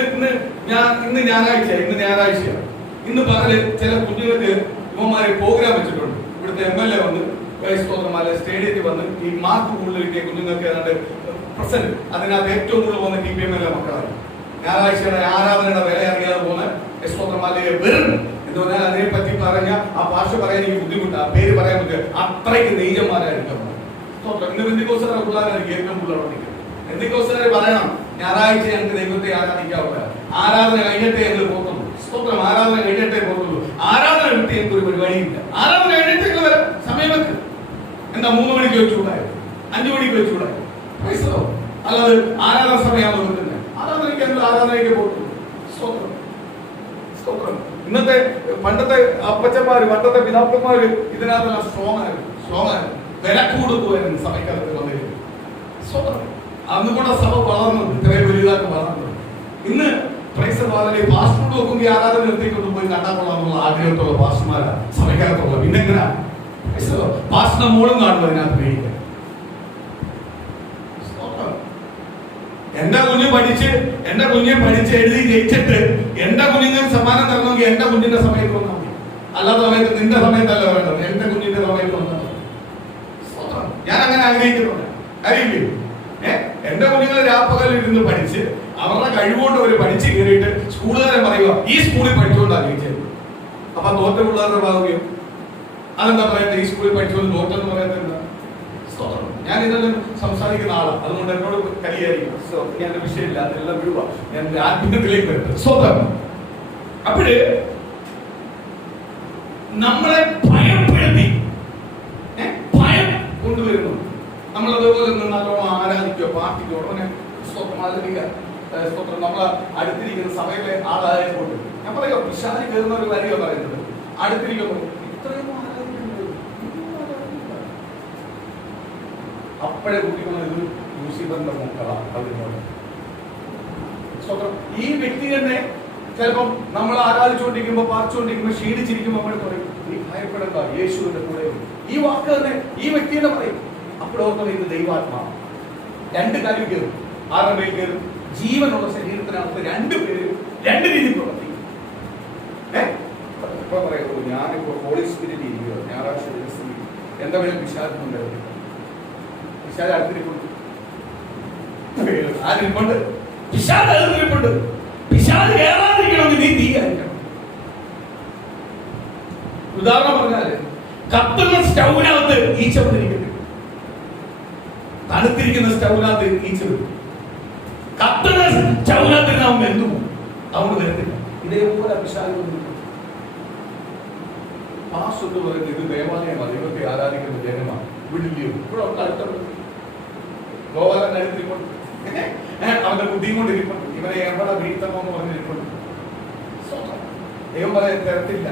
ഞായറാഴ്ചയാണ്. ഇന്ന് പകല് ചില കുഞ്ഞുങ്ങൾക്ക് ഇവന്മാരെ പ്രോഗ്രാം വെച്ചിട്ടുണ്ട്. ഇവിടുത്തെ MLA വന്ന് സ്റ്റേഡിയത്തിൽ വന്ന് ഈ മാർക്ക് കൂടുതൽ കിട്ടിയ കുഞ്ഞുങ്ങൾക്ക് ഏതാണ്ട് പ്രസന്റ്. അതിനകത്ത് ഏറ്റവും കൂടുതൽ പോകുന്ന TPM-ലെ മക്കളാണ്. ഞായറാഴ്ചയുടെ ആരാധനയുടെ വില അറിയാതെ പോകുന്ന സ്തോത്രമാലയെ വെറും എന്ന് പറഞ്ഞാൽ അതിനെ പറ്റി പറഞ്ഞ ആ ഭാഷ പറയാൻ എനിക്ക് ബുദ്ധിമുട്ടാണ്. ആ പേര് പറയാൻ പറ്റുക. അത്രയ്ക്ക് നീചന്മാരായിരിക്കും. ഇന്ന് ബന്ധുക്കോസുകാരുടെ പിള്ളേരായിരിക്കും ഏറ്റവും കൂടുതൽ. ബന്ധുക്കോസുകാരെ പറയണം ഞായറാഴ്ച ഞങ്ങൾക്ക് ദൈവത്തെ ആരാധിക്കാവുക. ആരാധന കഴിഞ്ഞിട്ടേ ഞങ്ങൾ പോകത്തുള്ളൂ. സ്തോത്രം. ആരാധന കഴിഞ്ഞിട്ടേ പോകത്തുള്ളൂ. ആരാധന വിട്ട് ഞങ്ങൾക്ക് ഒരു പരിപാടിയില്ല. ആരാധന കഴിഞ്ഞിട്ട് ഞങ്ങൾ വരാം. സമയം വെക്ക്. എന്താ 3 മണിക്ക് വെച്ചുകൂടായോ? 5 മണിക്ക് വെച്ചുകൂടായോ? അല്ലാതെ ആരാധന സമയമാണോ വെക്കുന്നത്? ആരാധനയ്ക്ക് ഞങ്ങൾ ആരാധനയ്ക്ക് പോകത്തുള്ളൂ. സ്തോത്രം. സ്തോത്രം. ഇന്നത്തെ പണ്ടത്തെ അപ്പച്ചന്മാര്, പണ്ടത്തെ പിതാക്കന്മാര് ഇതിനകത്തെല്ലാം സ്ട്രോങ് ആയിരുന്നു. വില കൂടുപോയിരുന്നു സഭയ്ക്കകത്ത് വന്നിരുന്നു. സ്തോത്രം. അന്നുകൂടെ സഭ വളർന്നത് ഇത്രയും വലുതാക്കി വളർന്നത്. ഇന്ന് ഫാസ്റ്റ് ഫുഡ് നോക്കുമ്പോൾ ആരാധന നിർത്തിക്കൊണ്ട് പോയി കണ്ടാൽ കൊള്ളാമെന്നുള്ള ആഗ്രഹത്തുള്ള പാസ്റ്റർമാരാണ് സഭയ്ക്കകത്തുള്ള. പിന്നെ എങ്ങനെയാ പാസ്റ്റർ മോളും കാണും അതിനകത്ത് പേടിക്കുക. എന്റെ കുഞ്ഞ് പഠിച്ച് എഴുതി ജയിച്ചിട്ട് എന്റെ കുഞ്ഞിന് സമ്മാനം തരണമെങ്കിൽ എന്റെ കുഞ്ഞിന്റെ സമയത്ത് വന്നാൽ മതി. അല്ലാത്ത സമയത്ത് നിന്റെ സമയത്തല്ല വേണ്ടത്, എന്റെ കുഞ്ഞിന്റെ സമയത്ത് വന്നാൽ മതി. ഞാൻ അങ്ങനെ ആഗ്രഹിക്കുന്നുണ്ട്. അറിയില്ലേ? എന്റെ കുഞ്ഞുങ്ങൾ രാപ്പകലിൽ ഇരുന്ന് പഠിച്ച് അവരുടെ കഴിവുകൊണ്ട് അവർ പഠിച്ച് കയറിയിട്ട് സ്കൂളുകാരെ പറയുക ഈ സ്കൂളിൽ പഠിച്ചുകൊണ്ടാണ് ജയിച്ചത്. അപ്പൊ തോറ്റ പിള്ളേരുടെ ഭാഗ്യം അതെന്താ പറയുന്നത്? ഈ സ്കൂളിൽ പഠിച്ചുകൊണ്ട് തോറ്റെന്ന് പറയുന്നത് എന്താ? ഞാൻ ഇതെല്ലാം സംസാരിക്കുന്ന ആളാണ്, അതുകൊണ്ട് എന്നോട് കരിയായിരിക്കും. ഞാൻ വിഷയമില്ല, അതെല്ലാം വിടുക. ഞാൻ ആത്മീയത്തിലേക്ക് വരുന്നത് സ്വന്തം. അപ്പോഴ് നമ്മളെ ഭയപ്പെടുത്തി ഭയം കൊണ്ടുവരുന്നു. നമ്മൾ അതേപോലെ നല്ലോണം ആരാധിക്കുക, പാർട്ടിക്കുക, ഉടനെ സ്തോത്രം നമ്മളെ അടുത്തിരിക്കുന്ന സഭയിലെ ആളായതുകൊണ്ട് ഞാൻ പറയുക പിശാചി കയറുന്ന ഒരു കാര്യമാണ് പറയുന്നത്. അടുത്തിരിക്കുന്നു ഇത്രയും അപ്പോഴേ കുട്ടിക്കുന്നത് ലൂസിഫറിന്റെ മക്കളാണ്. അതിനോട് ഈ വ്യക്തി തന്നെ ചിലപ്പം നമ്മൾ ആരാധിച്ചുകൊണ്ടിരിക്കുമ്പോ പാർച്ചുകൊണ്ടിരിക്കുമ്പോ ക്ഷീണിച്ചിരിക്കുമ്പോ നമ്മൾ പറയും നീ ഭയപ്പെടേണ്ട, യേശുവിന്റെ കൂടെ. ഈ വാക്ക് തന്നെ ഈ വ്യക്തി തന്നെ പറയും. അപ്പോഴോർക്കും ഇത് ദൈവാത്മാവ്. 2 കാര്യം കയറും. ആരുടെ മേൽ കയറും? ജീവനുള്ള ശരീരത്തിനകത്ത് 2 പേര് 2 രീതിയിൽ പ്രവർത്തിക്കും. ഇപ്പൊ പറയുള്ളൂ ഞാനിപ്പോ ഹോളി സ്പിരിറ്റ് ഇരിക്കുക ഞായറാഴ്ച ദിവസം എന്താ പേര് പിശാചുണ്ട്. പിശാച് അടുത്തിരിപ്പുണ്ട്. ആരിപ്പുണ്ട്? പിശാച് അടുത്തിരിപ്പുണ്ട്. പിശാച് കയറാതിരിക്കണമെങ്കിൽ നീ തീയായിരിക്കണം. ഉദാഹരണം പറഞ്ഞാല് കത്തുന്ന സ്റ്റൗവിനകത്ത് ഈച്ച വന്നിരിക്കുന്നു. തണുത്തിരിക്കുന്ന സ്റ്റൗവിനകത്ത് ഈച്ച വരും. കത്തുന്ന സ്റ്റൗവിനകത്ത് നാം വെന്തു പോകും. അതുകൊണ്ട് വരുന്നില്ല. ഇതേപോലെ പിശാച് വന്നിരിക്കും. എന്ന് പറയുന്നത് ഇത് ദേവാലയമാണ്, ദൈവത്തെ ആരാധിക്കുന്ന ജനമാണ്. വിടില്ലയോ? ഇവിടെ അടുത്ത ഗോപാലൻ അടുത്തിരിപ്പുണ്ട്, അവന്റെ ബുദ്ധിയും കൊണ്ട് ഇരിപ്പുണ്ട്, ഇവനെ എവിടെ വീഴ്ത്തണോ എന്ന് പറഞ്ഞിരിപ്പുണ്ട്. ദൈവം പറയാൻ തരത്തില്ല.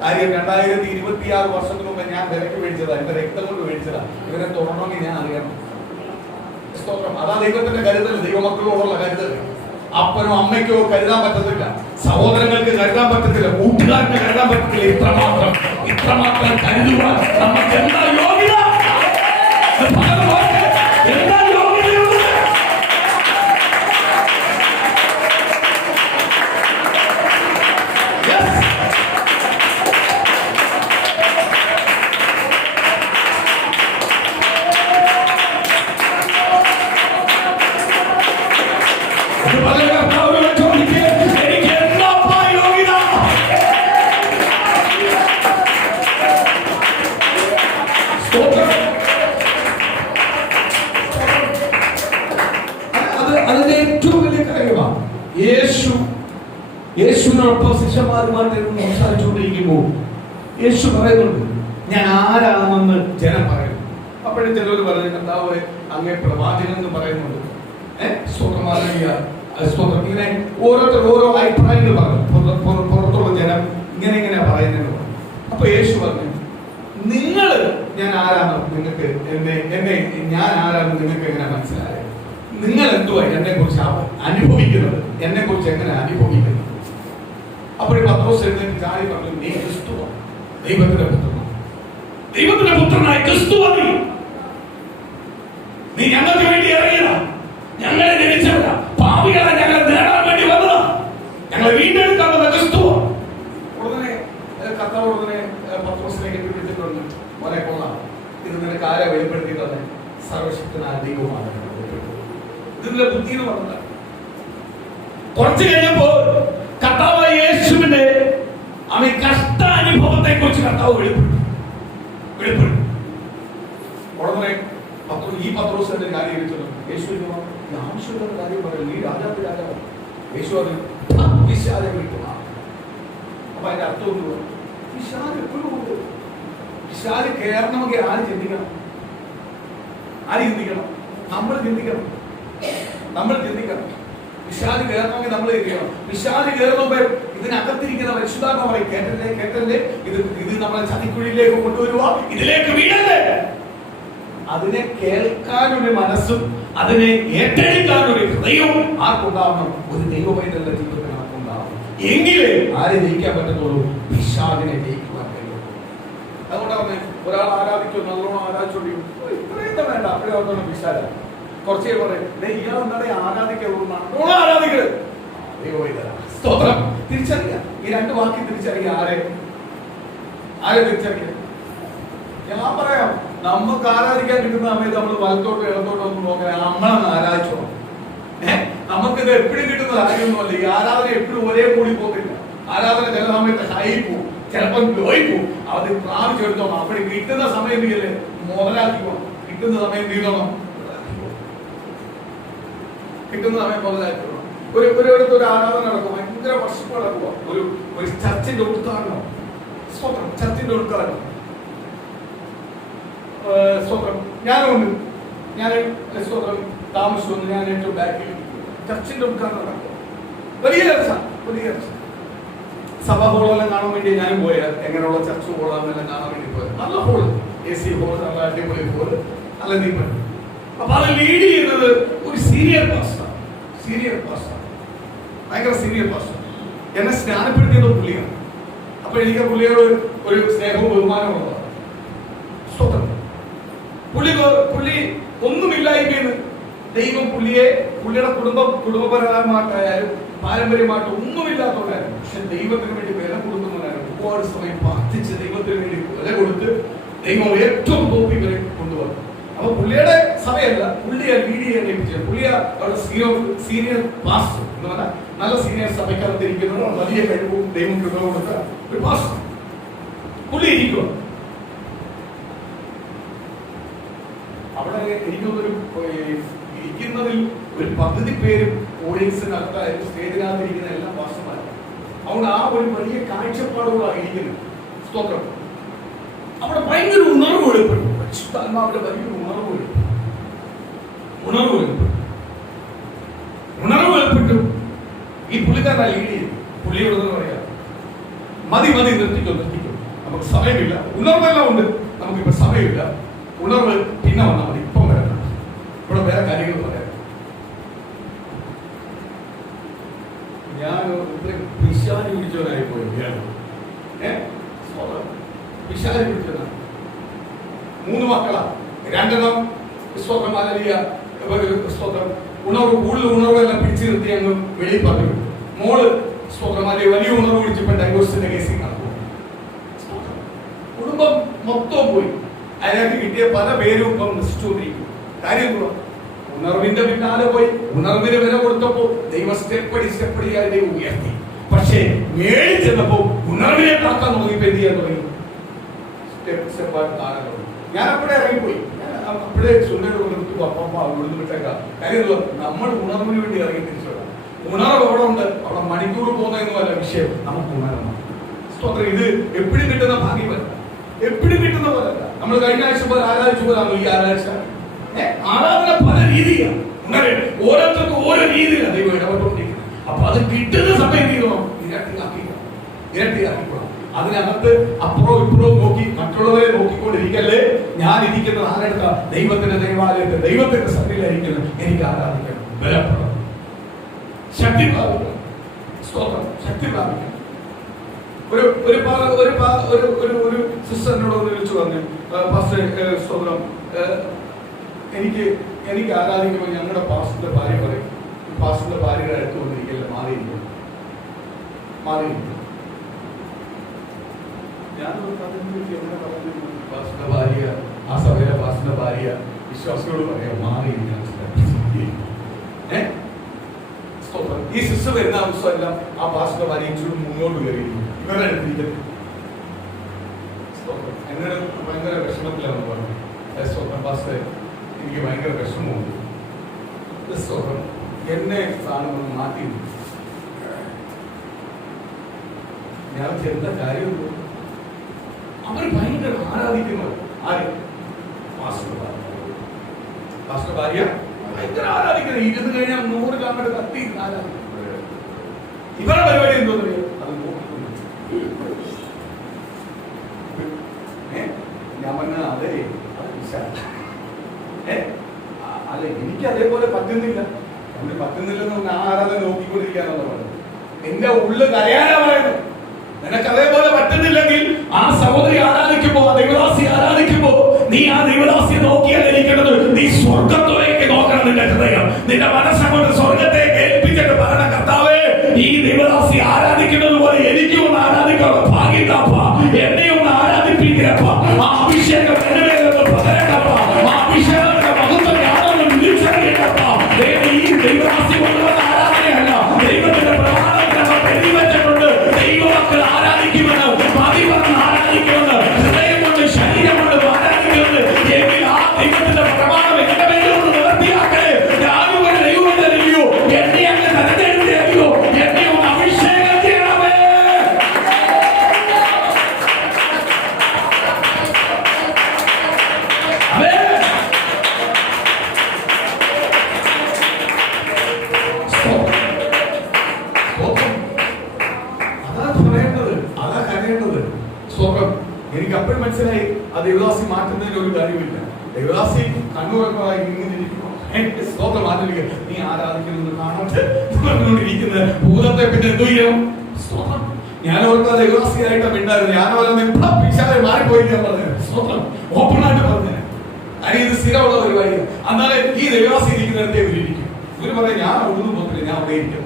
കാര്യം 2026 വർഷത്തിന് മുമ്പ് ഞാൻ വിലക്ക് മേടിച്ചതാ, എന്റെ രക്തം കൊണ്ട് മേടിച്ചതാ. ഇവരെ തുറണമെങ്കിൽ ഞാൻ അറിയണം. സ്തോത്രം. അതാ ദൈവത്തിന്റെ കരുതൽ, ദൈവമക്കളോടുള്ള കരുതൽ. അപ്പനോ അമ്മയ്ക്കോ കരുതാൻ പറ്റത്തില്ല, സഹോദരങ്ങൾക്ക് കരുതാൻ പറ്റത്തില്ല, കൂട്ടുകാരന് കരുതാൻ പറ്റത്തില്ല. ഇത്രമാത്രം കരുതുവാൻ നമുക്ക് എന്താ യോഗ്യത? എന്താ യോഗ്യതയുള്ളത്? അതിന്റെ ഏറ്റവും വലിയ കാര്യമാണ്. യേശുവിനോടൊപ്പം ശിഷ്യന്മാരുമായിട്ട് സംസാരിച്ചുകൊണ്ടിരിക്കുമ്പോൾ യേശു പറയുന്നുണ്ട്, ഞാൻ ആരാണെന്ന് ജനം പറയുന്നു. അപ്പോഴും ചിലർ പറഞ്ഞു, കർത്താവേ അങ്ങേ പ്രവാചകൻ എന്ന് പറയുന്നുണ്ട്. സ്തോത്രം. ഇങ്ങനെ ഓരോരുത്തർ ഓരോ അഭിപ്രായങ്ങൾ പറഞ്ഞു. പുറത്തുള്ള ജനം ഇങ്ങനെ പറയുന്നത്. അപ്പൊ യേശു പറഞ്ഞു, നിങ്ങൾ ഞാൻ ആരാണ് നിങ്ങൾക്ക് ഞാൻ ആരാണെന്ന് നിങ്ങൾക്ക് എങ്ങനെ മനസ്സിലായത്? നിങ്ങൾ എന്തുവാ എന്നെ കുറിച്ച് അനുഭവിക്കുന്നത്? എന്നെ കുറിച്ച് എങ്ങനെ അനുഭവിക്കുന്നത്? അപ്പോഴും പത്രോസ് എഴുന്നേറ്റ് ചാടി പറഞ്ഞു, നീ ക്രിസ്തുവാ, ദൈവത്തിന്റെ പുത്രനാണ്. ദൈവത്തിന്റെ പുത്രനായ ക്രിസ്തുവാ നീ ഞങ്ങൾക്ക് വേണ്ടി ഇറങ്ങിയതാ, ഞങ്ങളെ ജനിച്ചവരാ, പാപികളെ ഞങ്ങളെ നേടാൻ വേണ്ടി വന്നതാ, ഞങ്ങളെ വീണ്ടെടുക്കാൻ വന്ന ക്രിസ്തുവാ. ഉടനെ കർത്താവ് ഉടനെ പത്രോസിനെ കെട്ടിപ്പിടിച്ചിട്ടുണ്ട്, മോനെ കൊള്ളാം, ഇത് നിനക്ക് ആരെ വെളിപ്പെടുത്തി തന്നെ? സർവശക്തനായ ദൈവമാണ്. ഇതിന്റെ ബുദ്ധി എന്ന് പറഞ്ഞത്. കുറച്ചു കഴിഞ്ഞപ്പോ കർത്താവ് യേശുവിന്റെ അവൻ കഷ്ടാനുഭവത്തെ കുറിച്ച് കർത്താവ് വെളിപ്പെടുത്തി. ഉടനെ ഈ പത്രോസിന്റെ കാര്യം യേശു ആവശ്യമുള്ള കാര്യം പറയും, നീ രാജാവ്. യേശു അത് വിശാലം വിട്ടുമാണ്. അപ്പൊ അതിന്റെ അർത്ഥം എന്തുവാ? വിശാലം എപ്പോഴും ഉണ്ട്. വിശാലം കയറണമെങ്കിൽ ആര് ചിന്തിക്കണം? നമ്മൾ ചിന്തിക്കണം. വിശാലി കയറണമെങ്കിൽ നമ്മൾ ഇരിക്കണം. വിശാലി കയറുമ്പോൾ ഇതിനകത്തിരിക്കുന്ന പരിശുദ്ധാത്മ പറയും, കേട്ടല്ലേ, ഇത് നമ്മളെ ചതിക്കുഴിയിലേക്ക് കൊണ്ടുവരുക, ഇതിലേക്ക് വീഴല്ലേ. അതിനെ കേൾക്കാനൊരു മനസ്സും അതിനെ ഏറ്റെടുക്കാനൊരു ഹൃദയവും ആർക്കുണ്ടാവണം? ഒരു ദൈവപൈതൃക ജീവിതത്തിൽ ആർക്കുണ്ടാവണം. എങ്കിലേ ആരെ ജയിക്കാൻ പറ്റത്തുള്ളൂ? പിശാചിനെ ജയിക്കുവാൻ കഴിയും. അതുകൊണ്ടാണ് ഒരാൾ ആരാധിക്കും, നല്ലോണം ആരാധിച്ചോണ്ടിരിക്കും, ഇത്രയും വേണ്ട, അപ്പോഴേ ഓർത്തോണം പിശാച. കുറച്ചേ പറയും, ഇയാൾ എന്താണ് ആരാധിക്കുന്നത്? സ്തോത്രം. തിരിച്ചറിയാം. ഈ രണ്ട് വാക്യം തിരിച്ചറിയാം. ആരെ തിരിച്ചറിയാം? ഞാൻ പറയാം, നമുക്ക് ആരാധിക്കാൻ കിട്ടുന്ന സമയത്ത് നമ്മൾ വലത്തോട്ടോ ഇടത്തോട്ടോ ഒന്നും നോക്കാൻ നമ്മളൊന്ന് ആരാധിച്ചോ. നമുക്കിത് എപ്പോഴും കിട്ടുന്ന കാര്യമൊന്നുമല്ല. ഈ ആരാധന എപ്പോഴും ഒരേ കൂടി പോകില്ല. ആരാധന ചില സമയത്ത് ഹൈ പോവും, ചിലപ്പോൾ ലോയി പോവും. അത് പ്രാപിച്ചെടുത്തോണം. അപ്പോൾ കിട്ടുന്ന സമയം നീയല്ലേ മുതലാക്കിക്കോണം. കിട്ടുന്ന സമയം നീങ്ങണം, കിട്ടുന്ന സമയം മുതലാക്കിക്കോണം. ഒരിടത്ത് ഒരു ആരാധന നടക്കും, ഭയങ്കര വർഷം നടക്കുക. ഒരു ചർച്ചിന്റെ ഉദ്ഘാടനം, സ്വതന്ത്രം ചർച്ചിന്റെ ഉദ്ഘാടനം, സ്വതന്ത്രം. ഞാനുണ്ട്, ഞാൻ സ്വതന്ത്രം താമസിച്ചു വന്ന് ഞാൻ ഏറ്റവും ബാക്കിൽ ചർച്ചിന്റെ ഉദ്ഘാടനം നടക്കുക. വലിയ ചർച്ച സഭാ ഹോളെല്ലാം കാണാൻ വേണ്ടി ഞാനും പോയാൽ എങ്ങനെയുള്ള ചർച്ച ഹോളാണെന്നെല്ലാം കാണാൻ വേണ്ടി പോയത്. നല്ല ഹോള്, AC ഹോള്, നല്ല അടിപൊളി ഹോള്, നല്ല ദീപം. അപ്പൊ അത് ലീഡ് ചെയ്യുന്നത് ഒരു സീനിയർ പാസ്റ്റർ, ഭയങ്കര സീനിയർ പാസ്റ്റർ. എന്നെ സ്നാനപ്പെടുത്തിയത് പുള്ളിയാണ്. അപ്പൊ എനിക്ക് പുള്ളിയോട് ഒരു സ്നേഹവും ബഹുമാനവും ഉള്ളതാണ്. സ്വതന്ത്രം. പുള്ളി ഒന്നുമില്ലായ്മയെന്ന് ദൈവം പുള്ളിയുടെ കുടുംബപരമായിട്ടായാലും പാരമ്പര്യമായിട്ട് ഒന്നുമില്ലാത്തവരായിരുന്നു. പക്ഷെ ദൈവത്തിന് വേണ്ടി വില കൊടുക്കുന്നവരായിരുന്നു. ഒരുപാട് സമയം പ്രാർത്ഥിച്ച് ദൈവത്തിന് വേണ്ടി വില കൊടുത്ത് ദൈവം ഏറ്റവും തോപ്പി വരെ കൊണ്ടുവന്നു. അപ്പൊ പുള്ളിയുടെ സമയമല്ല, പുള്ളിയെ ലീഡ് ചെയ്യാൻ ഏൽപ്പിച്ചത്. പുള്ളിയെ സീനിയർ പാസ്റ്റർ എന്ന് പറഞ്ഞാൽ നല്ല സീനിയർ സഭയ്ക്കകത്തിരിക്കുന്ന വലിയ കഴിവും ദൈവം കൃപ കൊടുത്ത ഒരു പാസ്റ്റർ. പുള്ളി ഇരിക്കുക അവിടെ. എനിക്കൊന്നൊരു ഇരിക്കുന്നതിൽ ഒരു പകുതി പേരും ഓഡിയൻസിനകത്തായാലും സ്റ്റേജിനകത്തിരിക്കുന്ന എല്ലാ പാസ്റ്റർമാരും. അവിടെ ആ ഒരു വലിയ കാഴ്ചപ്പാടുകളാണ് ഇരിക്കുന്നത്. സ്തോത്രം. അവിടെ ഭയങ്കര ഉണർവ് വെളിപ്പെടും. പരിശുദ്ധാത്മാവിന്റെ വലിയൊരു ഉണർവ് വെളിപ്പെടും. ഉണർവ് ഏർപ്പെട്ടു. ഈ പുള്ളിക്കാരനാ ലീഡ് ചെയ്തു. പുള്ളിയോടെന്ന് പറയാം, മതി നിർത്തിക്കോ, നമുക്ക് സമയമില്ല. ഉണർവെല്ലാം ഉണ്ട്, നമുക്കിപ്പോ സമയമില്ല. ഉണർവ് പിന്നെ വന്നാൽ മതി, ഇപ്പം വരണം, ഇവിടെ വേറെ കാര്യങ്ങൾ പറയാം. ഞാൻ പിശാചി പിടിച്ചവനായി പോയി. പിശാചി പിടിച്ചവനാണ്. 3 മക്കളാ, 2 സ്തോത്രം ഹല്ലേലൂയ സ്തോത്രം. ഉണർവെല്ലാം പിടിച്ചു നിർത്തി അങ്ങ് വെളിയിൽ പറഞ്ഞു. മോള് സ്തോത്രം വലിയ ഉണർവ് പിടിച്ചപ്പോ ഡൈവോഴ്സിന്റെ കേസിൽ നടന്നു. കുടുംബം മൊത്തം പോയി. അതിനകത്ത് കിട്ടിയ പല പേരും ഇപ്പം നശിച്ചുകൊണ്ടിരിക്കും. കാര്യം ഉണർവിന്റെ പിന്നാലെ പോയി. ഉണർവിന് വില കൊടുത്തപ്പോ ദൈവം സ്റ്റെപ്പടി ദൈവം ഉയർത്തി. പക്ഷേ മേളിൽ ചെന്നപ്പോ ഉണർവിനെ കാക്കാൻ നോക്കിയപ്പോ എന്ത് ചെയ്യാൻ തുടങ്ങി? ഞാൻ അപ്പോഴേ ഇറങ്ങിപ്പോയി. അപ്പോഴേ സുന്ദരം വിളിച്ചു വിട്ടേക്കാം. കാര്യം നമ്മൾ ഉണർവിന് വേണ്ടി ഇറങ്ങി തിരിച്ചോളാം. ഉണർവ് അവിടെ ഉണ്ട്. അവിടെ മണിക്കൂർ പോകുന്നതെന്നല്ല വിഷയം, നമുക്ക് ഉണരണം. സ്തോത്രം. ഇത് എപ്പോഴും കിട്ടുന്ന ഭാഗ്യമല്ല, എപ്പോഴും കിട്ടുന്ന പോലല്ല. നമ്മൾ കഴിഞ്ഞ ആഴ്ച പോലെ ആരാധിച്ചു പോലാണ്. ഈ ആരാധന ആരാധന പല രീതിയാണ്. ഓരോരുത്തർക്കും ഓരോ രീതിയിലാണ് ദൈവം ഇടപെട്ടുകൊണ്ടിരിക്കുന്നത്. അപ്പൊ അത് കിട്ടുന്ന സമയം തീരണം, ഇരട്ടിയാക്കിക്കൊള്ളാം. അതിനകത്ത് അപ്പുറവും ഇപ്പുറവും നോക്കി മറ്റുള്ളവരെ നോക്കിക്കൊണ്ടിരിക്കല്ലേ. ഞാൻ ഇരിക്കുന്നത് ആരെടുത്ത ദൈവത്തിന്റെ ദേവാലയത്തിൽ, ദൈവത്തിന്റെ സഭയിലായിരിക്കുന്നത്. എനിക്ക് ആരാധിക്കണം, ബലപ്പെടണം, ശക്തി പ്രാപിക്കണം. സ്തോത്രം, ശക്തി പ്രാപിക്കണം. ഒരു സിസ്റ്ററിനോട് വിളിച്ചു പറഞ്ഞു, സ്തോത്രം, എനിക്ക് ആരാധിക്കുമ്പോൾ ഞങ്ങളുടെ പാസ്റ്ററിന്റെ ഭാര്യ പറയും, പാസ്റ്ററിന്റെ ഭാര്യയുടെ അടുത്ത് വന്നിരിക്കല്ലേ, മാറിയിരിക്കും. ഞാൻ പാസ്റ്ററിന്റെ ഭാര്യ, ആ സഭയിലെ പാസ്റ്ററിന്റെ ഭാര്യ വിശ്വാസികളോട് പറയാം, മാറിയിരിക്കാൻ. ഈ സിസ്റ്റർ വരുന്ന അവസ്ഥയെല്ലാം ആ പാസ്റ്ററിന്റെ ഭാര്യ ഇച്ചിരി മുന്നോട്ട് കയറിയിരിക്കും. ഇവരുടെ അടുത്തിരിക്കും. എന്നോട് ഭയങ്കര വിഷമത്തിലാണ് പറഞ്ഞു, പാസ്റ്ററെ എനിക്ക് ഭയങ്കര വിഷമമുണ്ട്. എന്നെ കാണുമ്പോൾ മാറ്റി. ഞാൻ ചെറുത കാര്യമുള്ളൂ. അവർ ഭയങ്കര ആരാധിക്കുന്നത്. ആര്? പാസ്റ്റർ ഭാര്യ ഭയങ്കര ആരാധിക്കുന്നത്. 20 കഴിഞ്ഞാൽ 100 കിലോമീറ്റർ കത്തി ആരാധിക്കുന്നത്. ഇവരുടെ പരിപാടി എന്തോ അത് ഞാൻ പറഞ്ഞ അതെ, അല്ല എനിക്ക് അതേപോലെ പറ്റുന്നില്ല. പറ്റുന്നില്ലെന്ന് ആരാധന നോക്കിക്കൊണ്ടിരിക്കാനുള്ള പറയുന്നത്. എന്റെ ഉള്ളിൽ കരയാനാ പറയുന്നത്. നിനക്ക് അതേപോലെ പറ്റുന്നില്ലെങ്കിൽ ആ സഹോദരി ആരാധിക്കുമ്പോ, ആ ദൈവദാസി ആരാധിക്കുമ്പോ, നീ ആ ദൈവദാസിയെ നോക്കിയല്ല ഇരിക്കുന്നത്, നീ സ്വർഗത്തിലേക്ക് നോക്കണം. നിന്റെ ഹൃദയം, നിന്റെ മനസ്സങ്ങോട്ട് സ്വർഗത്തേക്ക് ഏൽപ്പിച്ചിട്ട് പറയണം, കർത്താവേ ഈ ദൈവദാസി ആരാധിക്കുന്നത് പോലെ എനിക്കും ഒന്ന് ആരാധിക്കാനുള്ള ഭാഗ്യം താപ്പ, എന്നെ ഒന്ന് ആരാധിപ്പിക്കപ്പ. ആ അഭിഷേകം എന്നെ പകരണ്ടപ്പ, ആ അഭിഷേകത്തിന്റെ മഹത്വം ഞാനൊന്ന് വിളിച്ചറിയണ്ടപ്പ. ഈ ദൈവദാസി കൊണ്ടുവന്ന ആരാധനയല്ല, ദൈവത്തിന്റെ പ്രമാണങ്ങൾ വെച്ചിട്ടുണ്ട്. ദൈവമക്കൾ ആരാധിക്കുമെന്ന്, പതിവെന്ന് ആരാധിക്കുമെന്ന്, ഹൃദയം കൊണ്ട് ശരീരം കൊണ്ട് ആരാധിക്കുമെന്ന്. എങ്കിൽ ആ ദൈവത്തിന്റെ പ്രമാണം എന്റെ പേരോട് നിർത്തിയാക്കണേ. ഞാനും ഒരു ദൈവം തരികയോ, എന്നെ അങ്ങ് തെരഞ്ഞെടുത്തിയോ, എന്നെ ഒന്ന് അഭിഷേകം ചെയ്യണമേ. എനിക്ക് അപ്പോഴും മനസ്സിലായി ആ ദൈവദാസി മാറ്റുന്നതിന് ഒരു കാര്യമില്ല. ദൈവദാസി കണ്ണുറക്കമായി സ്തോത്രം മാറ്റില്ല. നീ ആരാധിക്കുന്നത് കാണാതെ പറഞ്ഞുകൊണ്ടിരിക്കുന്ന ഭൂതത്തെ പിന്നെ എന്തു ചെയ്യണം? സ്തോത്രം. ഞാൻ ഓർത്ത ദൈവദാസിയായിട്ട് മിണ്ടായിരുന്നു. ഞാനോലെ മാറിപ്പോയിരിക്കാൻ പറഞ്ഞത്. സ്തോത്രം ഓപ്പണായിട്ട് പറഞ്ഞത്. അരി ഇത് സ്ഥിരമുള്ള പരിപാടിയാണ്. എന്നാലേ ഈ ദൈവദാസി ഇരിക്കുന്നിടത്തെ ഇവരിക്കും. ഇവര് പറയാം, ഞാൻ ഒന്നും പോകത്തില്ല, ഞാൻ അവിടെ ഇരിക്കും.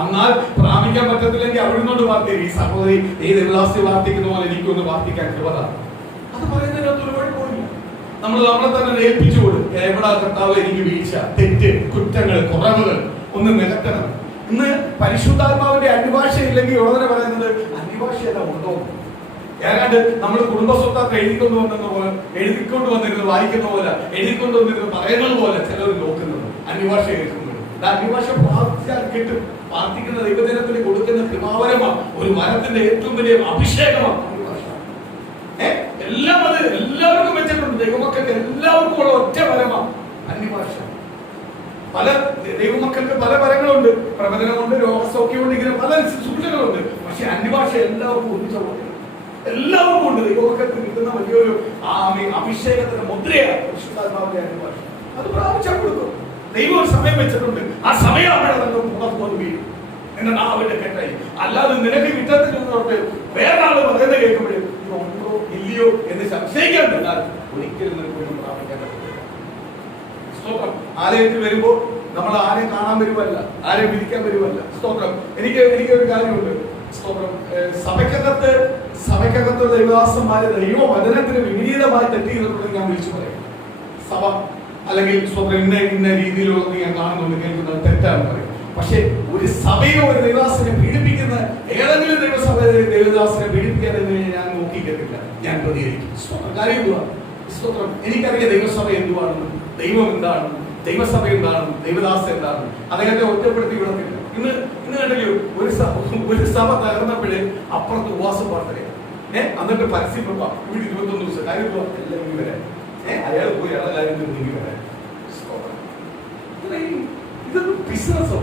എന്നാൽ പ്രാപിക്കാൻ പറ്റത്തില്ലെങ്കിൽ അവിടുന്നോട് പ്രാർത്ഥിക്കും. ഈ സഹോദരി ഈ ദൈവദാസി പ്രാർത്ഥിക്കുന്ന പോലെ എനിക്കൊന്ന് പ്രാർത്ഥിക്കാൻ കൃപത. അത് പറയുന്നതിനകത്ത് ഒരു കുഴപ്പമില്ല. നമ്മളെ തന്നെ ഏൽപ്പിച്ചു കൊടുക്കും. എവിടെ കർത്താവ് എനിക്ക് വീഴ്ച, തെറ്റ്, കുറ്റങ്ങൾ, കുറവുകൾ ഒന്ന് നികത്തണം. ഇന്ന് പരിശുദ്ധാത്മാവിന്റെ അന്യഭാഷ ഇല്ലെങ്കിൽ ഉടനെ പറയുന്നത് അന്യഭാഷയല്ല ഉണ്ടോ. ഏതാണ്ട് നമ്മൾ കുടുംബസ്വത്തൊക്കെ എഴുതിക്കൊണ്ട് വന്നിരുന്ന് വായിക്കുന്ന പോലെ, എഴുതിക്കൊണ്ട് വന്നിരുന്ന് പറയുന്നത് പോലെ ചിലർ നോക്കുന്നത് അന്യഭാഷ കേൾക്കുന്നത്. അന്യഭാഷ പ്രാർത്ഥിച്ചാൽ കിട്ടും. പ്രാർത്ഥിക്കുന്ന ദൈവജനത്തിന് കൊടുക്കുന്ന കൃപാവരമാണ്. ഒരു വരത്തിന്റെ ഏറ്റവും വലിയ അഭിഷേകമാണ് അന്യഭാഷ. എല്ലാം അത് എല്ലാവർക്കും വെച്ചിട്ടുണ്ട്. ദൈവമക്കൾക്ക് എല്ലാവർക്കും ഉള്ള ഒറ്റ വരമാണ് അന്യഭാഷ. പല ദൈവമക്കൾക്ക് പല വരങ്ങളുണ്ട്, പ്രവചനമുണ്ട്, രോഗസൗഖ്യമുണ്ട്, ഇങ്ങനെ പല ശുശ്രൂഷകളുണ്ട്. പക്ഷെ അന്യഭാഷ എല്ലാവർക്കും ഒന്നിച്ചുള്ളത്, എല്ലാവർക്കും ഉണ്ട്. ദൈവമക്കൾക്ക് കിട്ടുന്ന വലിയൊരു അഭിഷേകത്തിന്റെ മുദ്രയാണ് പരിശുദ്ധാത്മാവിന്റെ അന്യഭാഷ. അത് പ്രാപിച്ചാൽ കൊടുക്കും. ദൈവം ഒരു സമയം വെച്ചിട്ടുണ്ട്. ആ സമയം അവിടെ പുറത്തു വീഴും. എന്റെ നാവിന്റെ കെട്ടായി. അല്ലാതെ നിനക്ക് കിട്ടത്തില്ലെന്നോട്ട് വേറെ ആള് പറയുന്നത് കേൾക്കുമ്പോഴേ ഉണ്ടോ ഇല്ലയോ എന്ന് സംശയിക്കാൻ തന്നാൽ ഒരിക്കലും നിനക്ക് പ്രാപിക്കാൻ പറ്റില്ല. സ്തോത്രം. ആലയത്തിൽ വരുമ്പോ നമ്മൾ ആരെയും കാണാൻ വരുമല്ല, ആരെയും വിളിക്കാൻ വരുമല്ല. സ്തോത്രം. എനിക്കൊരു കാര്യമുണ്ട്. സ്തോത്രം. സഭയ്ക്കകത്ത് ദൈവദാസന്മാരെ ദൈവവചനത്തിന് വിപരീതമായി തെറ്റ് ചെയ്തിട്ടുണ്ടെങ്കിൽ ഞാൻ വിളിച്ചു പറയും. സഭ അല്ലെങ്കിൽ സ്തോത്രം ഇന്ന രീതിയിലുള്ളത് ഞാൻ കാണുന്നുണ്ട്, കേൾക്കുന്നത് തെറ്റാണ് പറയും. പക്ഷെ ഒരു സഭയോ ഒരു ദൈവദാസനെ പീഡിപ്പിക്കുന്ന ഏതെങ്കിലും ദൈവദാസനെ പീഡിപ്പിക്കാനെന്ന് ഞാൻ നോക്കിക്കേട്ടില്ല, ഞാൻ പ്രതികരിക്കും. കാര്യം എന്തുവാ? സ്തോത്രം. എനിക്കറിയാം ദൈവസഭ എന്തുവാണെന്നും ദൈവം എന്താണെന്നും ദൈവസഭ എന്താണെന്നും ദൈവദാസ എന്താണെന്നും. അദ്ദേഹത്തെ ഒറ്റപ്പെടുത്തി വിടത്തില്ല. ഇന്ന് കണ്ടില്ലോ ഒരു സഭ തകർന്നപ്പോഴേ അപ്പുറത്ത് ഉപവാസം പ്രാർത്ഥനയാണ്. എന്നിട്ട് പരസ്യം ഇവിടെ 21 ദിവസം കാര്യം എല്ലാം ഇനി വരാൻ അയാൾ പോയി അയാളുടെ കാര്യത്തിൽ നീങ്ങി വരാൻ. ഇതൊരു ബിസിനസ്സോ?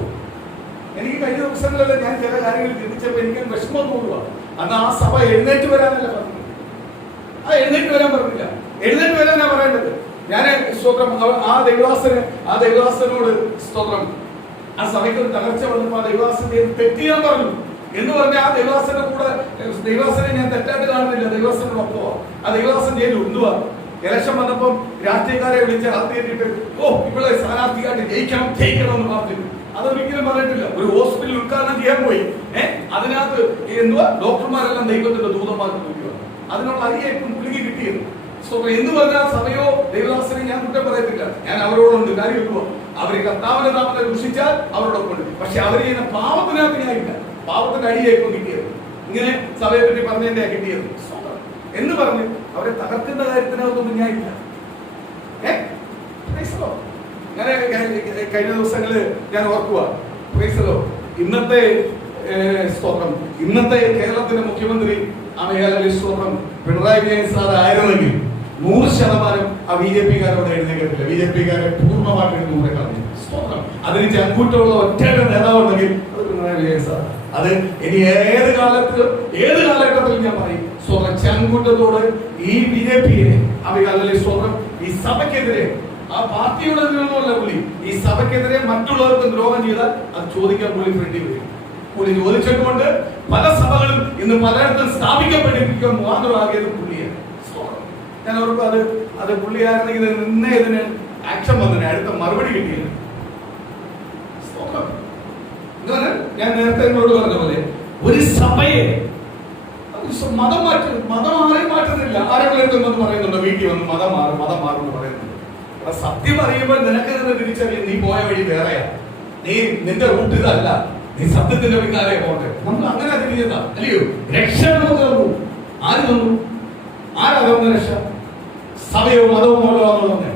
എനിക്ക് കഴിഞ്ഞ ദിവസങ്ങളിലല്ല ഞാൻ ചില കാര്യങ്ങൾ ചിന്തിച്ചപ്പോ എനിക്ക് വിഷമം തോന്നുക. അന്ന് ആ സഭ എഴുന്നേറ്റ് വരാനല്ല പറഞ്ഞത്. ആ എഴുന്നേറ്റ് വരാൻ പറഞ്ഞില്ല, എഴുന്നേറ്റ് വരാനാ പറയേണ്ടത്. ഞാൻ സ്തോത്രം ആ ദൈവദാസനോട് സ്തോത്രം ആ സഭയ്ക്ക് ഒരു തകർച്ച വന്നപ്പോ ആ ദൈവദാസനെ തെറ്റിയാൻ പറഞ്ഞു എന്ന് പറഞ്ഞ ആ ദൈവദാസന്റെ കൂടെ ദൈവദാസനെ ഞാൻ തെറ്റായിട്ട് കാണുന്നില്ല. ദൈവദാസനോടൊപ്പോ ആ ദൈവദാസൻ ചെയ്തു എന്തുവാ? ഇലക്ഷൻ വന്നപ്പം രാഷ്ട്രീയക്കാരെ വിളിച്ച് ആദ്യമായിട്ട് ഇവിടെ സ്ഥാനാർത്ഥിയായിട്ട് ജയിക്കണം എന്ന് പ്രാർത്ഥിച്ചു. അതൊരിക്കലും പറഞ്ഞിട്ടില്ല. ഒരു ഹോസ്പിറ്റൽ ഉദ്ഘാടനം ചെയ്യാൻ പോയി. അതിനകത്ത് എന്തുവാ ഡോക്ടർമാരെല്ലാം ദൈവത്തിന്റെ ദൂതന്മാർക്ക് നോക്കിയാണ്. അതിനുള്ള അരിയായിട്ടും പുള്ളിക്ക് കിട്ടിയത്. എന്ന് പറഞ്ഞാൽ സഭയോ ദൈവദാസനെ ഞാൻ കുറ്റം പറയത്തില്ല. ഞാൻ അവരോടുണ്ട്. കാര്യം എന്തുവാ? അവര് കർത്താവിന്റെ നാമത്തെ ദുഷിച്ചാൽ അവരോടൊപ്പം ഉണ്ട്. പക്ഷെ അവർ ചെയ്യുന്ന പാവത്തിനകത്ത് ഞാൻ ഇല്ല. പാവത്തിന്റെ അടിയായിട്ടും കിട്ടിയത്. ഇങ്ങനെ സഭയെ പറ്റി പറഞ്ഞതിന്റെ കിട്ടിയത് എന്ന് പറഞ്ഞ് അവരെ തകർക്കുന്ന കാര്യത്തിനകത്തൊന്നും ഞാൻ ഇല്ല. ഞാൻ കഴിഞ്ഞ ദിവസങ്ങള് ഞാൻ ഓർക്കുക, ഇന്നത്തെ കേരളത്തിന്റെ മുഖ്യമന്ത്രി സ്തോത്രം പിണറായി വിജയൻ സാർ ആയിരുന്നെങ്കിൽ 100% ആ BJP-കാരോട് എഴുന്നേക്കത്തില്ല. BJP-കാരെ പൂർണ്ണമായിട്ട് ദൂരെ കളഞ്ഞു. സ്തോത്രം. അതിന് ചങ്കൂറ്റമുള്ള ഒറ്റ നേതാവുണ്ടെങ്കിൽ അത് പിണറായി വിജയൻ സാർ. അത് ഇനി ഏത് കാലഘട്ടത്തിൽ ഞാൻ പറയും. സ്വന്തം ചങ്കൂറ്റത്തോട് ഈ BJP-യെ അവരുടെ സ്വന്തം ഈ സഭയ്ക്കെതിരെ, ആ പാർട്ടിയുടെ നിയമമല്ല പുള്ളി, ഈ സഭയ്ക്കെതിരെ മറ്റുള്ളവർക്ക് ദ്രോഹം ചെയ്താൽ അത് ചോദിക്കാൻ പുള്ളി ഫ്രണ്ടി വരും. പുള്ളി ചോദിച്ചിട്ടുകൊണ്ട് പല സഭകളും ഇന്ന് പലയിടത്തും സ്ഥാപിക്കപ്പെട്ടിരിക്കാൻ മുഖാന്തരമാകിയത് പുള്ളിയാണ്. ഞാൻ ഓർക്കും അത് പുള്ളിയായിരുന്നെങ്കിൽ നിന്നെ ഇതിന് ആക്ഷൻ വന്നതിന് അടുത്ത മറുപടി കിട്ടിയില്ല. ഞാൻ നേരത്തെ എന്നോട് പറഞ്ഞ പോലെ ഒരു സഭയെ മതം ആരെയും മാറ്റുന്നില്ല. ആരെങ്കിലും വന്ന് പറയുന്നുണ്ടോ വീട്ടിൽ വന്ന് മതം മാറും എന്ന് പറയുന്നുണ്ട്. സത്യം അറിയുമ്പോൾ നിനക്ക് തന്നെ തിരിച്ചറിയാം നീ പോയ വഴി വേറെയാ, നിന്റെ റൂട്ട് ഇതല്ല, നീ സത്യത്തിന്റെ പിന്നാലെ പോകട്ടെ. നമുക്ക് അങ്ങനെ തിരിഞ്ഞതാ അല്ലയോ? രക്ഷ നമുക്ക് തന്നു. ആര് തന്നു? ആരാ തന്ന രക്ഷ? സഭയോ മതവും മൂലമാണെന്ന്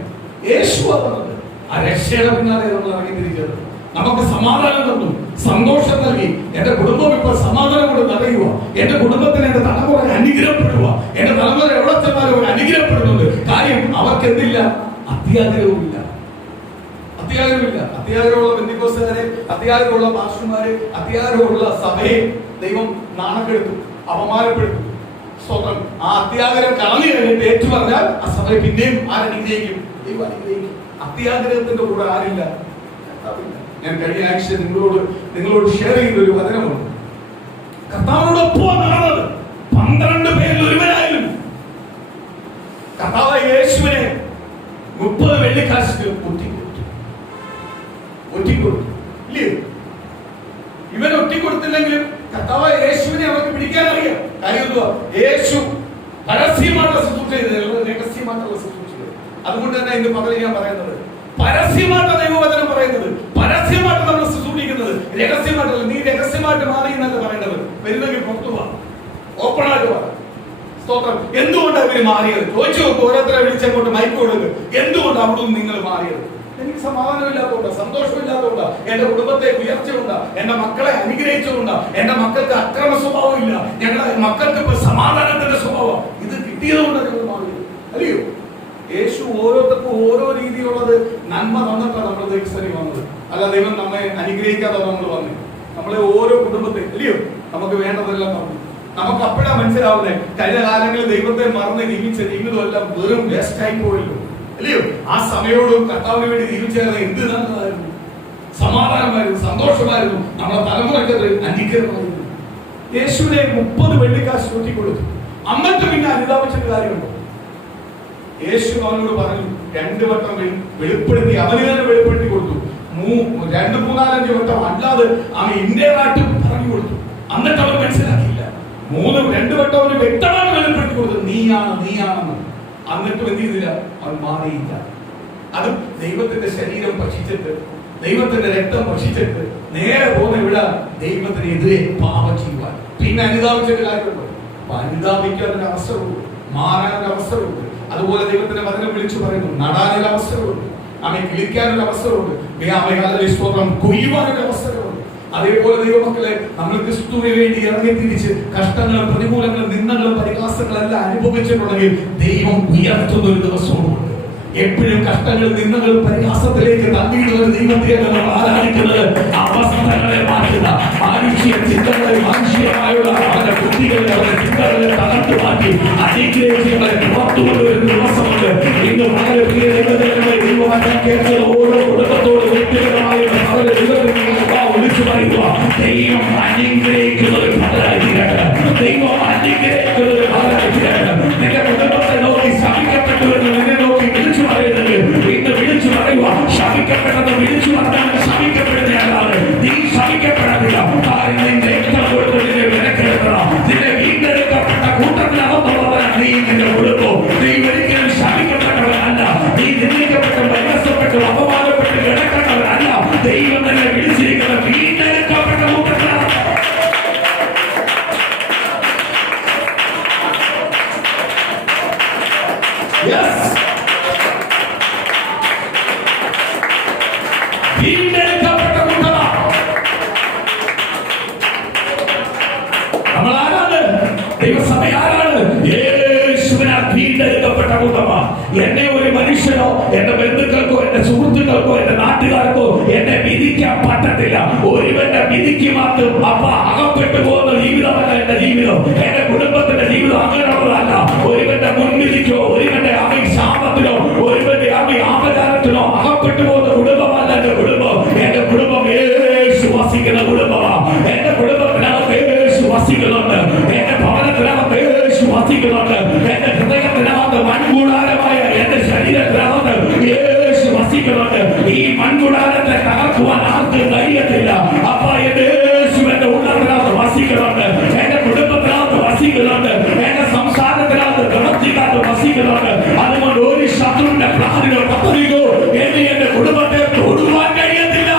യേശു തന്നത്. ആ രക്ഷയുടെ പിന്നാലെ നമ്മൾ ഇറങ്ങി തിരിച്ചത്. നമുക്ക് സമാധാനം തന്നു, സന്തോഷം നൽകി. എന്റെ കുടുംബം ഇപ്പോൾ സമാധാനം കൊണ്ട് നിറയുക. എന്റെ കുടുംബത്തിന് എന്റെ തലമുറ അനുഗ്രഹപ്പെടുക. എന്റെ തലമുറ എവിടെ ചെന്നാലും അനുഗ്രഹപ്പെടുന്നുണ്ട്. കാര്യം അവർക്ക് എന്തില്ല? അത്യാഗ്രഹവുമില്ല. അത്യാഗ്രഹമുള്ള ബന്ധുക്കോസുകാരെ, അത്യാഗ്രഹമുള്ള പാസ്റ്റർമാരെ, അത്യാഗ്രഹമുള്ള സഭയെ ദൈവം നാണക്കെടുത്തു, അപമാനപ്പെടുത്തും. സ്തോത്രം. ആ അത്യാഗ്രഹം കളഞ്ഞു കഴിഞ്ഞിട്ട് ഏറ്റു പറഞ്ഞാൽ ആ സഭയെ പിന്നെയും ആരനുഗ്രഹിക്കും? ദൈവം അനുഗ്രഹിക്കും. അത്യാഗ്രഹത്തിന്റെ കൂടെ ആരില്ല? ഞാൻ കഴിഞ്ഞ ആഴ്ച നിങ്ങളോട് ഷെയർ ചെയ്ത ഒരു വചനമുണ്ട്. കർത്താവിനോടൊപ്പം നടന്നത് 12 പേരിൽ ഒരുവനായാലും കർത്താവ് യേശുവിനെ 30 വെള്ളിക്കാശിന് ഒറ്റിക്കൊടുത്തു. ഇല്ലേ? ഇവൻ ഒറ്റിക്കൊടുത്തില്ലെങ്കിലും കർത്താവ് യേശുവിനെ അവർക്ക് പിടിക്കാൻ അറിയാം. കാര്യം എന്തുവാ? യേശു പരസ്യമായിട്ടുള്ള ശുശ്രൂഷ ചെയ്തത്, രഹസ്യമായിട്ടുള്ള ശുശ്രൂഷ ചെയ്തത്. അതുകൊണ്ട് തന്നെ ഇന്ന് പകൽ ഞാൻ പറയുന്നത് പരസ്യമായിട്ട് ദൈവവചനം പറയുന്നത്, പരസ്യമായിട്ട് നമ്മൾ ശുശ്രൂഷിക്കുന്നത്, രഹസ്യമായിട്ടല്ല. നീ രഹസ്യമായിട്ട് മാറി എന്നല്ല പറയേണ്ടത്. വരുന്നെങ്കിൽ പുറത്തു പോവാ, ഓപ്പണായിട്ട് പോവാ. സ്തോത്രം. എന്തുകൊണ്ടാണ് ഇവര് മാറിയത്? ചോദിച്ചു നോക്കും. ഓരോരുത്തരെ വിളിച്ചങ്ങോട്ട് മൈക്ക് കൊടുക്കുക. എന്തുകൊണ്ട് അവിടെ നിന്ന് നിങ്ങൾ മാറിയത്? എനിക്ക് സമാധാനമില്ലാത്തതുകൊണ്ടാ, സന്തോഷമില്ലാത്തതുകൊണ്ടാ, എന്റെ കുടുംബത്തെ ഉയർച്ചയുണ്ടാ, എന്റെ മക്കളെ അനുഗ്രഹിച്ചുകൊണ്ടാ, എന്റെ മക്കൾക്ക് അക്രമ സ്വഭാവം ഇല്ല, ഞങ്ങളുടെ മക്കൾക്ക് ഇപ്പൊ സമാധാനത്തിന്റെ സ്വഭാവം. ഇത് കിട്ടിയതുകൊണ്ട് നിങ്ങൾ മാറിയത് അല്ലയോ? യേശു ഓരോരുത്തർക്കും ഓരോ രീതിയുള്ളത് നന്മ തന്നിട്ടാണ് നമ്മുടെ ദൈവസ്ഥലി വന്നത്. അല്ല ദൈവം നമ്മെ അനുഗ്രഹിക്കാതെ നമ്മൾ വന്നു. നമ്മളെ ഓരോ കുടുംബത്തെ അല്ലയോ നമുക്ക് വേണ്ടതെല്ലാം പറഞ്ഞു. നമുക്ക് അപ്പോഴാ മനസ്സിലാവുന്നേ കഴിഞ്ഞ കാലങ്ങളിൽ ദൈവത്തെ മറന്ന് ജീവിച്ച ജീവിതമെല്ലാം വെറും വേസ്റ്റ് ആയി പോയല്ലോ അല്ലയോ. ആ സമയോടും കർത്താവിന് വേണ്ടി ജീവിച്ചത് എന്ത് നല്ലതായിരുന്നു, സമാധാനമായിരുന്നു, സന്തോഷമായിരുന്നു. നമ്മുടെ തലമുറയ്ക്ക് അനുഗ്രഹമായിരുന്നു. യേശുവിനെ 30 വെള്ളിക്കാശ് കൊടുത്തു. അന്നത്തെ പിന്നെ അനുതാപിച്ചിട്ട് കാര്യമുണ്ടോ? യേശു അവനോട് പറഞ്ഞു 2 വട്ടം വെളിപ്പെടുത്തി, അവന് തന്നെ വെളിപ്പെടുത്തി കൊടുത്തു. 2, 3, 4, 5 വട്ടം അല്ലാതെ അവൻ ഇന്ത്യനായിട്ട് പറഞ്ഞു കൊടുത്തു. എന്നിട്ട് അവൻ മനസ്സിലാക്കിയില്ല. 2 വട്ടം അവന് വ്യക്തമായി വെളിപ്പെടുത്തി കൊടുത്തു, നീയാണെന്ന്. എന്നിട്ടും എന്ത് ചെയ്തില്ല, അവൻ മാറിയില്ല. അത് ദൈവത്തിന്റെ ശരീരം ഭക്ഷിച്ചിട്ട്, ദൈവത്തിന്റെ രക്തം ഭക്ഷിച്ചിട്ട് നേരെ പോകുന്ന ഇവിടെ ദൈവത്തിനെതിരെ പാപം ചെയ്യുവാൻ. പിന്നെ അനുതാപിച്ചിട്ട് കാര്യമുണ്ടോ? അനുതാപിക്കാൻ ഒരു അവസരമുണ്ട്, മാറാൻ ഒരു അവസരമുണ്ട്. അതുപോലെ ദൈവത്തിന്റെ വചനം വിളിച്ചു പറയുന്നു, നടാനൊരു അവസരമുണ്ട്, അവനെ വിളിക്കാനൊരു അവസരമുണ്ട്, സ്തോത്രം കൊയ്യുവാനൊരു അവസരമുണ്ട്. അതേപോലെ ദൈവമക്കളെ, നമ്മൾ ക്രിസ്തുവിന് വേണ്ടി ഇറങ്ങി തിരിച്ച് കഷ്ടങ്ങളും പ്രതികൂലങ്ങളും നിന്ദകളും പരിഹാസങ്ങളും എല്ലാം അനുഭവിച്ചിട്ടുണ്ടെങ്കിൽ ദൈവം ഉയർത്തുന്ന ഒരു ദിവസവുമുണ്ട്. എപ്പോഴും കഷ്ടങ്ങൾ നിന്ദകൾ പരിഹാസത്തിലേക്ക് തള്ളിയിടുന്ന ഒരു ദൈവത്തെ നമ്മൾ ആരാധിക്കുന്നത് അവസ്ഥകളെ മാറ്റുന്ന മാനുഷിക ചിന്തകളെ, മാനുഷികമായുള്ള അവരുടെ ബുദ്ധികളെ, അവരുടെ ചിന്തകളെ തളർന്നു മാറ്റി അനുഗ്രഹിച്ചുകളെ പുറത്തുകൊണ്ടുവരുന്ന ദിവസമുണ്ട്. ഇന്ന് വളരെ പ്രിയ കേൾക്കുന്ന ഓരോ കുടുംബത്തോടും വ്യക്തിപരമായ വിളിച്ചു പറയുക, ദൈവം അനുഗ്രഹിക്കുന്ന ഒരു ഫലമായി തീരട്ടെ, ദൈവം അനുഗ്രഹിക്കുന്ന ഒരു ഫലമായി തീരട്ടെ. നിന്റെ കുടുംബത്തെ നോക്കി ശപിക്കപ്പെട്ടു എന്ന് നിന്നെ നോക്കി വിളിച്ചു പറയുന്നത് ഇന്ന് വിളിച്ചു പറയുക. ശപിക്കപ്പെട്ടത് വിളിച്ചു പറഞ്ഞാൽ ശപിക്കപ്പെടുന്നയാളാണ് നീ. ശപിക്കപ്പെടാതില്ല. നിന്റെ രക്തം കൊടുത്ത് നിന്നെ വിലക്കെടുക്കണം. നിന്നെ വീണ്ടെടുക്കപ്പെട്ട കൂട്ടത്തിനകത്തുള്ളവരാണ് നീ. നിന്റെ കുടുംബം നീ ഒരിക്കലും ശപിക്കപ്പെട്ടവരല്ല. നീ നിന്ദിക്കപ്പെട്ട് പരിഹസപ്പെട്ട് അപമാനപ്പെട്ട് കിടക്കേണ്ടവരല്ല. ദൈവം തന്നെ വിളിച്ചിരിക്കുന്ന വീണ്ടെടുക്കപ്പെട്ട കൂട്ടത്തിലാണ്. വീണ്ടെടുക്കപ്പെട്ട കൂട്ടമാണ് നമ്മൾ. ആരാണ്? ദൈവസഭ ആരാണ്? യേശുവിനാൽ വീണ്ടെടുക്കപ്പെട്ട കൂട്ടമാണ്. എന്നെ ഒരു മനുഷ്യനോ എന്റെ ബന്ധുക്കൾക്കോ എന്റെ സുഹൃത്തുക്കൾക്കോ എന്റെ നാട്ടുകാർക്കോ എന്നെ വിധിക്കാൻ പറ്റത്തില്ല. ഒരുവന്റെ വിധിക്ക് മാത്രം അകപ്പെട്ടു പോകുന്ന ജീവിതമല്ല എന്റെ ജീവിതം. എന്റെ കുടുംബത്തിന്റെ ജീവിതം അങ്ങനെയുള്ളതല്ല. ഒരുവന്റെ മുൻവിധിക്കോ ഒരുവന്റെ ശാപത്തിനോ ഒരുവന്റെ ആപചാരത്തിനോ അകപ്പെട്ടു പോകുന്ന കുടുംബമല്ല എന്റെ കുടുംബം. എന്റെ കുടുംബം യേശു വസിക്കുന്ന കുടുംബമാണ്. എന്റെ കുടുംബത്തിനകത്ത് യേശു വസിക്കുന്നുണ്ട്. എന്റെ ഭവനത്തിനകത്ത് യേശു വസിക്കുന്നുണ്ട്. എന്റെ ഹൃദയത്തിനകത്ത് മൺകൂടാരമായ എന്റെ ശരീരത്തിനകത്ത് യേശു വസിക്കുന്നുണ്ട്. ഈ മൺകൂടാരത്തെ തകർക്കുവാൻ ആർക്കും കഴിയത്തില്ല. അപ്പൊ എന്റെ യേശു എന്റെ ഉള്ളത്തിനകത്ത് വസിക്കുന്നുണ്ട്. എന്റെ കുടുംബത്തിനകത്ത് വസിക്കുന്നുണ്ട്. എന്റെ സംസാരത്തിനകത്ത് പ്രവർത്തിക്കകത്ത് വസിക്കുന്നുണ്ട്. അതുകൊണ്ട് ഒരു ശത്രുവിന്റെ പ്ലാനിനോ പദ്ധതിക്കോ എന്റെ കുടുംബത്തെ തൊടുവാൻ കഴിയത്തില്ല.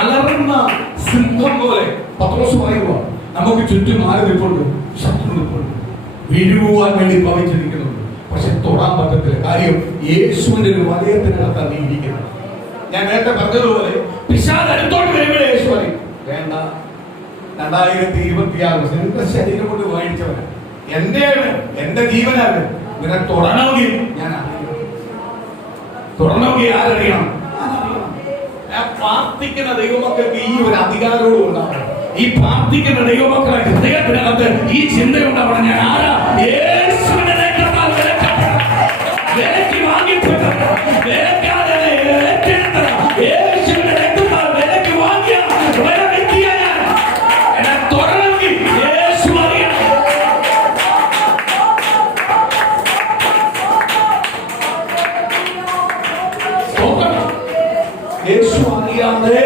അലറുന്ന സിംഹം പോലെ പത്രോസ് പറയുക, നമുക്ക് ചുറ്റും ആര് നിൽപ്പുണ്ട്? ശത്രു നിൽപ്പുണ്ട്, വീഴുവാൻ വേണ്ടി ഭവിച്ചിരിക്കുന്നുണ്ട്. പക്ഷെ തൊടാൻ പറ്റത്തില്ല. കാര്യം യേശുവിന്റെ ഒരു വലയത്തിനകത്താണ് നീ ഇരിക്കുന്നത്. ഞാൻ നേരത്തെ പറഞ്ഞതുപോലെ പിശാച് അടുത്തോട്ട് വരുമ്പോഴേ യേശു പറയും, വേണ്ട, 2026 എന്റെ ശരീരം കൊണ്ട് വാങ്ങിച്ചവനാണ്, എന്റെയാണ്, എന്റെ ജീവനാണ്. നിന്നെ തൊടണമെങ്കിൽ ഞാൻ തൊടണമെങ്കിൽ ആരറിയണം? പ്രാർത്ഥിക്കുന്ന ദൈവമക്കൾക്ക് ഈ ഒരു അധികാരവും ഉണ്ടാവണം. ഈ പ്രാർത്ഥിക്കുന്ന ദൈവമക്കളെ ഹൃദയത്തിനകത്ത് ഈ ചിന്തയുണ്ടാവണം, ഞാൻ ആരാ? യേശുവിന്റെ രക്തത്താൽ വിലയ്ക്ക് വാങ്ങിപ്പെട്ട വിലക്കാതെ ഏറ്റെടുത്ത യേശുവിന്റെ രക്തത്താൽ വിലയ്ക്ക് വാങ്ങിയ വില വ്യക്തിയ ഞാൻ. എന്നെ തൊടണമെങ്കിൽ യേശു അറിയണം. യേശു അറിയാതെ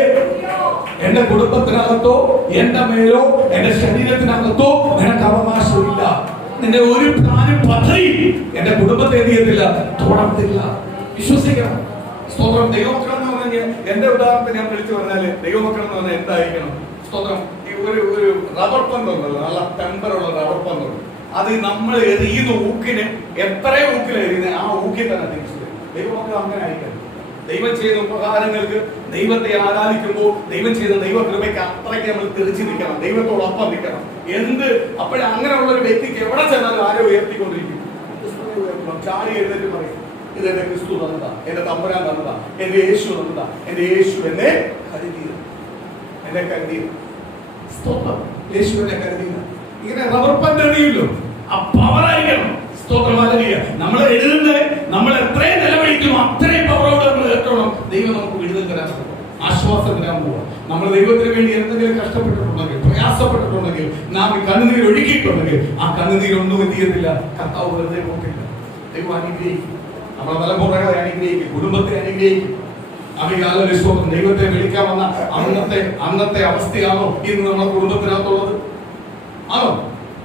എന്റെ കുടുംബത്തിനകത്തോ എന്റെ മേലോ എന്റെ ശരീരത്തിനകത്തോ നിനക്ക് അവകാശമില്ല. നിന്റെ ഒരു പ്ലാനും പദ്ധതി എന്റെ കുടുംബത്തെ ചെയ്യത്തില്ല, തൊടത്തില്ല. വിശ്വസിക്കണം. സ്തോത്രം. ദൈവമക്കൾ എന്ന് പറഞ്ഞാൽ എന്റെ ഉദാഹരണത്തിന് ഞാൻ വിളിച്ചു പറഞ്ഞാല് ദൈവമക്കൾ എന്ന് പറഞ്ഞാൽ എന്തായിരിക്കണം? സ്തോത്രം. ഈ ഒരു റബ്ബർ പന്ത് ഉണ്ടല്ലോ, നല്ല ടെമ്പറുള്ള റബ്ബർ പന്തുണ്ട്. അത് നമ്മൾ എറിയുന്ന ഊക്കിന് എത്രയോ ഊക്കിൽ എറിയുന്നത് ആ ഊക്കിൽ തന്നെ തിരിച്ചു വരും. ദൈവമക്കൾ അങ്ങനെ ആയിരിക്കണം. ദൈവം ചെയ്ത ഉപകാരങ്ങൾക്ക്, ദൈവത്തെ ആരാധിക്കുമ്പോൾ ദൈവം ചെയ്ത ദൈവകൃപയ്ക്ക് അത്രയ്ക്ക് നമ്മൾ തെളിച്ചു നിൽക്കണം, ദൈവത്തോടൊപ്പം നിൽക്കണം. അപ്പോഴേ അങ്ങനെയുള്ള ഒരു വ്യക്തിക്ക് എവിടെ ചെന്നാലും ആരോ ഉയർത്തിക്കൊണ്ടിരിക്കും. ചാടി എഴുന്നേറ്റ് പറയും, ഇത് എന്റെ ക്രിസ്തു തന്നതാ, എന്റെ തമ്പുരാൻ തന്നതാ, എന്റെ യേശു തന്നതാ, എന്റെ യേശു എന്നെ കരുതിയത്, എന്നെ കരുതിയത്. സ്തോത്രം, യേശു എന്നെ കരുതിയത്. ഇങ്ങനെ റബ്ബർ പന്ത് എറിയുമല്ലോ, ആ പവറായിരിക്കണം. സ്തോത്രം, ഹല്ലേലൂയ. നമ്മൾ എഴുതുന്നത് നമ്മൾ എത്രയും നിലവിളിക്കുന്നു അത്രയും പവറോട് നമ്മൾ കേട്ടോണം. ദൈവം നമുക്ക് വിടുതൽ തരാൻ പോകും, ആശ്വാസം തരാൻ പോവുക. നമ്മൾ ദൈവത്തിന് വേണ്ടി എന്തെങ്കിലും കഷ്ടപ്പെട്ടിട്ടുണ്ടെങ്കിൽ, പ്രയാസപ്പെട്ടിട്ടുണ്ടെങ്കിൽ, നാം ഈ കണ്ണുനീർ ഒഴുകിയിട്ടുണ്ടെങ്കിൽ ആ കണ്ണുനീരൊന്നും എന്ത് ചെയ്യുന്നില്ല, കർത്താവ് വെറുതെ പോക്കില്ല. ദൈവം അനുഗ്രഹിക്കും, നമ്മളെ തലമുറകളെ അനുഗ്രഹിക്കും, കുടുംബത്തെ അനുഗ്രഹിക്കും. അഭികാലം ദൈവത്തെ വിളിക്കാൻ വന്ന അന്നത്തെ അവസ്ഥയാണോ ഇന്ന് നമ്മളെ കുടുംബത്തിനകത്തുള്ളത്? ആണോ?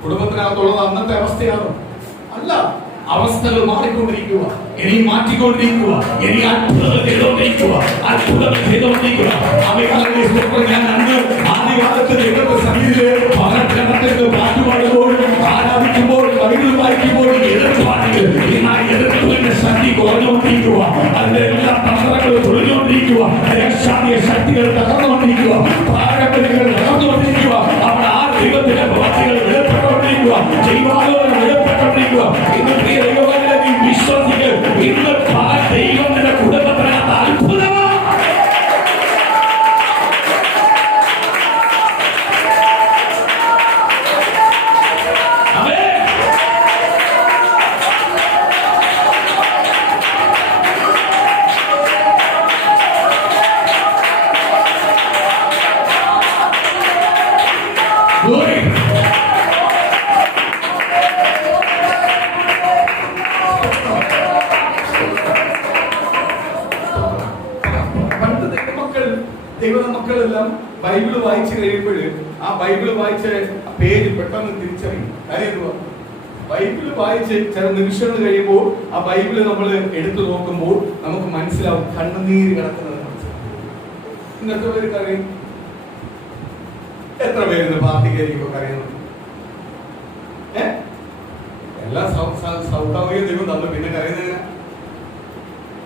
കുടുംബത്തിനകത്തുള്ളത് അന്നത്തെ അവസ്ഥയാണോ? അല്ല. അവസ്ഥകൾ മാറിക്കൊണ്ടിരിക്കുക, ഇനി മാറ്റിക്കൊണ്ടിരിക്കുക, ഇനി അത്ഭുതങ്ങൾ ചെയ്തുകൊണ്ടിരിക്കുക, അത്ഭുതങ്ങൾ ചെയ്തുകൊണ്ടിരിക്കുക. ഞാൻ അന്ന് ആദ്യകാലത്ത് ദൈവത്തെ സന്നിധിയില് പകർച്ചനത്തിൽ പാട്ടുപാടുമ്പോൾ, ആരാധിക്കുമ്പോൾ, ബൈബിൾ വായിക്കുമ്പോൾ എതിർപ്പാണെങ്കിൽ എന്നാൽ എതിർപ്പിന്റെ ശക്തി കുറഞ്ഞുകൊണ്ടിരിക്കുക, അതിന്റെ എല്ലാ തന്ത്രങ്ങളും തുറഞ്ഞുകൊണ്ടിരിക്കുക, രക്ഷാതീയ ശക്തികൾ തകർന്നുകൊണ്ടിരിക്കുക, പാരമ്പര്യങ്ങൾ തകർന്നുകൊണ്ടിരിക്കുക. അവിടെ ആ ദൈവത്തിന്റെ പ്രവർത്തികൾ വെളിപ്പെട്ടുകൊണ്ടിരിക്കുക, ദൈവാലോചന വെളിപ്പെട്ടുകൊണ്ടിരിക്കുക. ഇന്ന് പ്രിയ ദൈവങ്ങളെ നീ വിശ്വസിക്കുക, ഇന്ന് ദൈവം നിന്റെ കുടുംബത്തിനകത്ത് അത്ഭുതമാണ്. ദൈവമക്കളെല്ലാം ബൈബിള് വായിച്ചു കഴിയുമ്പോൾ ആ ബൈബിള് വായിച്ച പേര് പെട്ടെന്ന് തിരിച്ചറിയും. കാര്യം എന്തുവാ? ബൈബിള് വായിച്ച് ചില നിമിഷങ്ങൾ കഴിയുമ്പോൾ ആ ബൈബിള് നമ്മൾ എടുത്തു നോക്കുമ്പോൾ നമുക്ക് മനസ്സിലാവും കണ്ണുനീര് കിടക്കുന്നത്. ഇന്നത്തെ പേര് കരയും. എത്ര പേര് പാർട്ടിക്കാരിക്കും കരയുന്നത്? എല്ലാം സൗഭാഗ്യം ദൈവം തന്നു, പിന്നെ കരയുന്നതിന്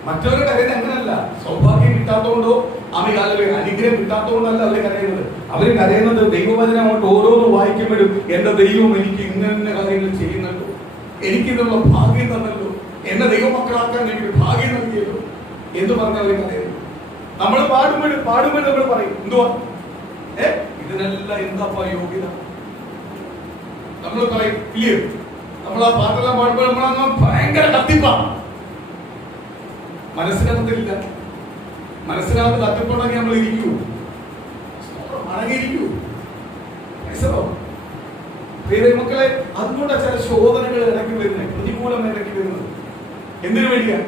മറ്റവരെ കരയുന്നത് അങ്ങനല്ല. സൗഭാഗ്യം കിട്ടാത്തതുകൊണ്ടോ അനുഗ്രഹം കിട്ടാത്തതുകൊണ്ടല്ല അവര് കരയുന്നത്. അവര് കരയുന്നത് ദൈവവചനം അങ്ങോട്ട് ഓരോന്ന് വായിക്കുമ്പോഴും എന്റെ ദൈവം എനിക്ക് ഇന്ന കാര്യങ്ങൾ ചെയ്യുന്നുണ്ടോ, എനിക്കിതിനുള്ള ഭാഗ്യം തന്നല്ലോ, എന്നെ ദൈവമക്കളാക്കാൻ എനിക്ക് ഭാഗ്യം നൽകിയല്ലോ എന്ന് പറഞ്ഞ അവര് കരയുന്നു. നമ്മൾ പാടുമ്പോൾ നമ്മൾ പറയും എന്തുവാ, ഇതിനെല്ലാം എന്താ യോഗ്യത? നമ്മൾ പറയും ഇല്ലേ, നമ്മൾ ആ പാട്ടെല്ലാം പാടുമ്പോൾ നമ്മളങ്ങ് ഭയങ്കര കത്തിപ്പാ. മനസ്സിനകത്തില്ല, മനസ്സിനകത്ത് കത്തിപ്പുണ്ടെങ്കിൽ നമ്മൾ ഇരിക്കൂ, അടങ്ങിയിരിക്കൂ. മക്കളെ, അതുകൊണ്ടാണ് ചില ശോധനകൾ ഇടയ്ക്ക് വരുന്നത്, പ്രതികൂലം ഇടയ്ക്ക് വരുന്നത്. എന്തിനു വേണ്ടിയാ?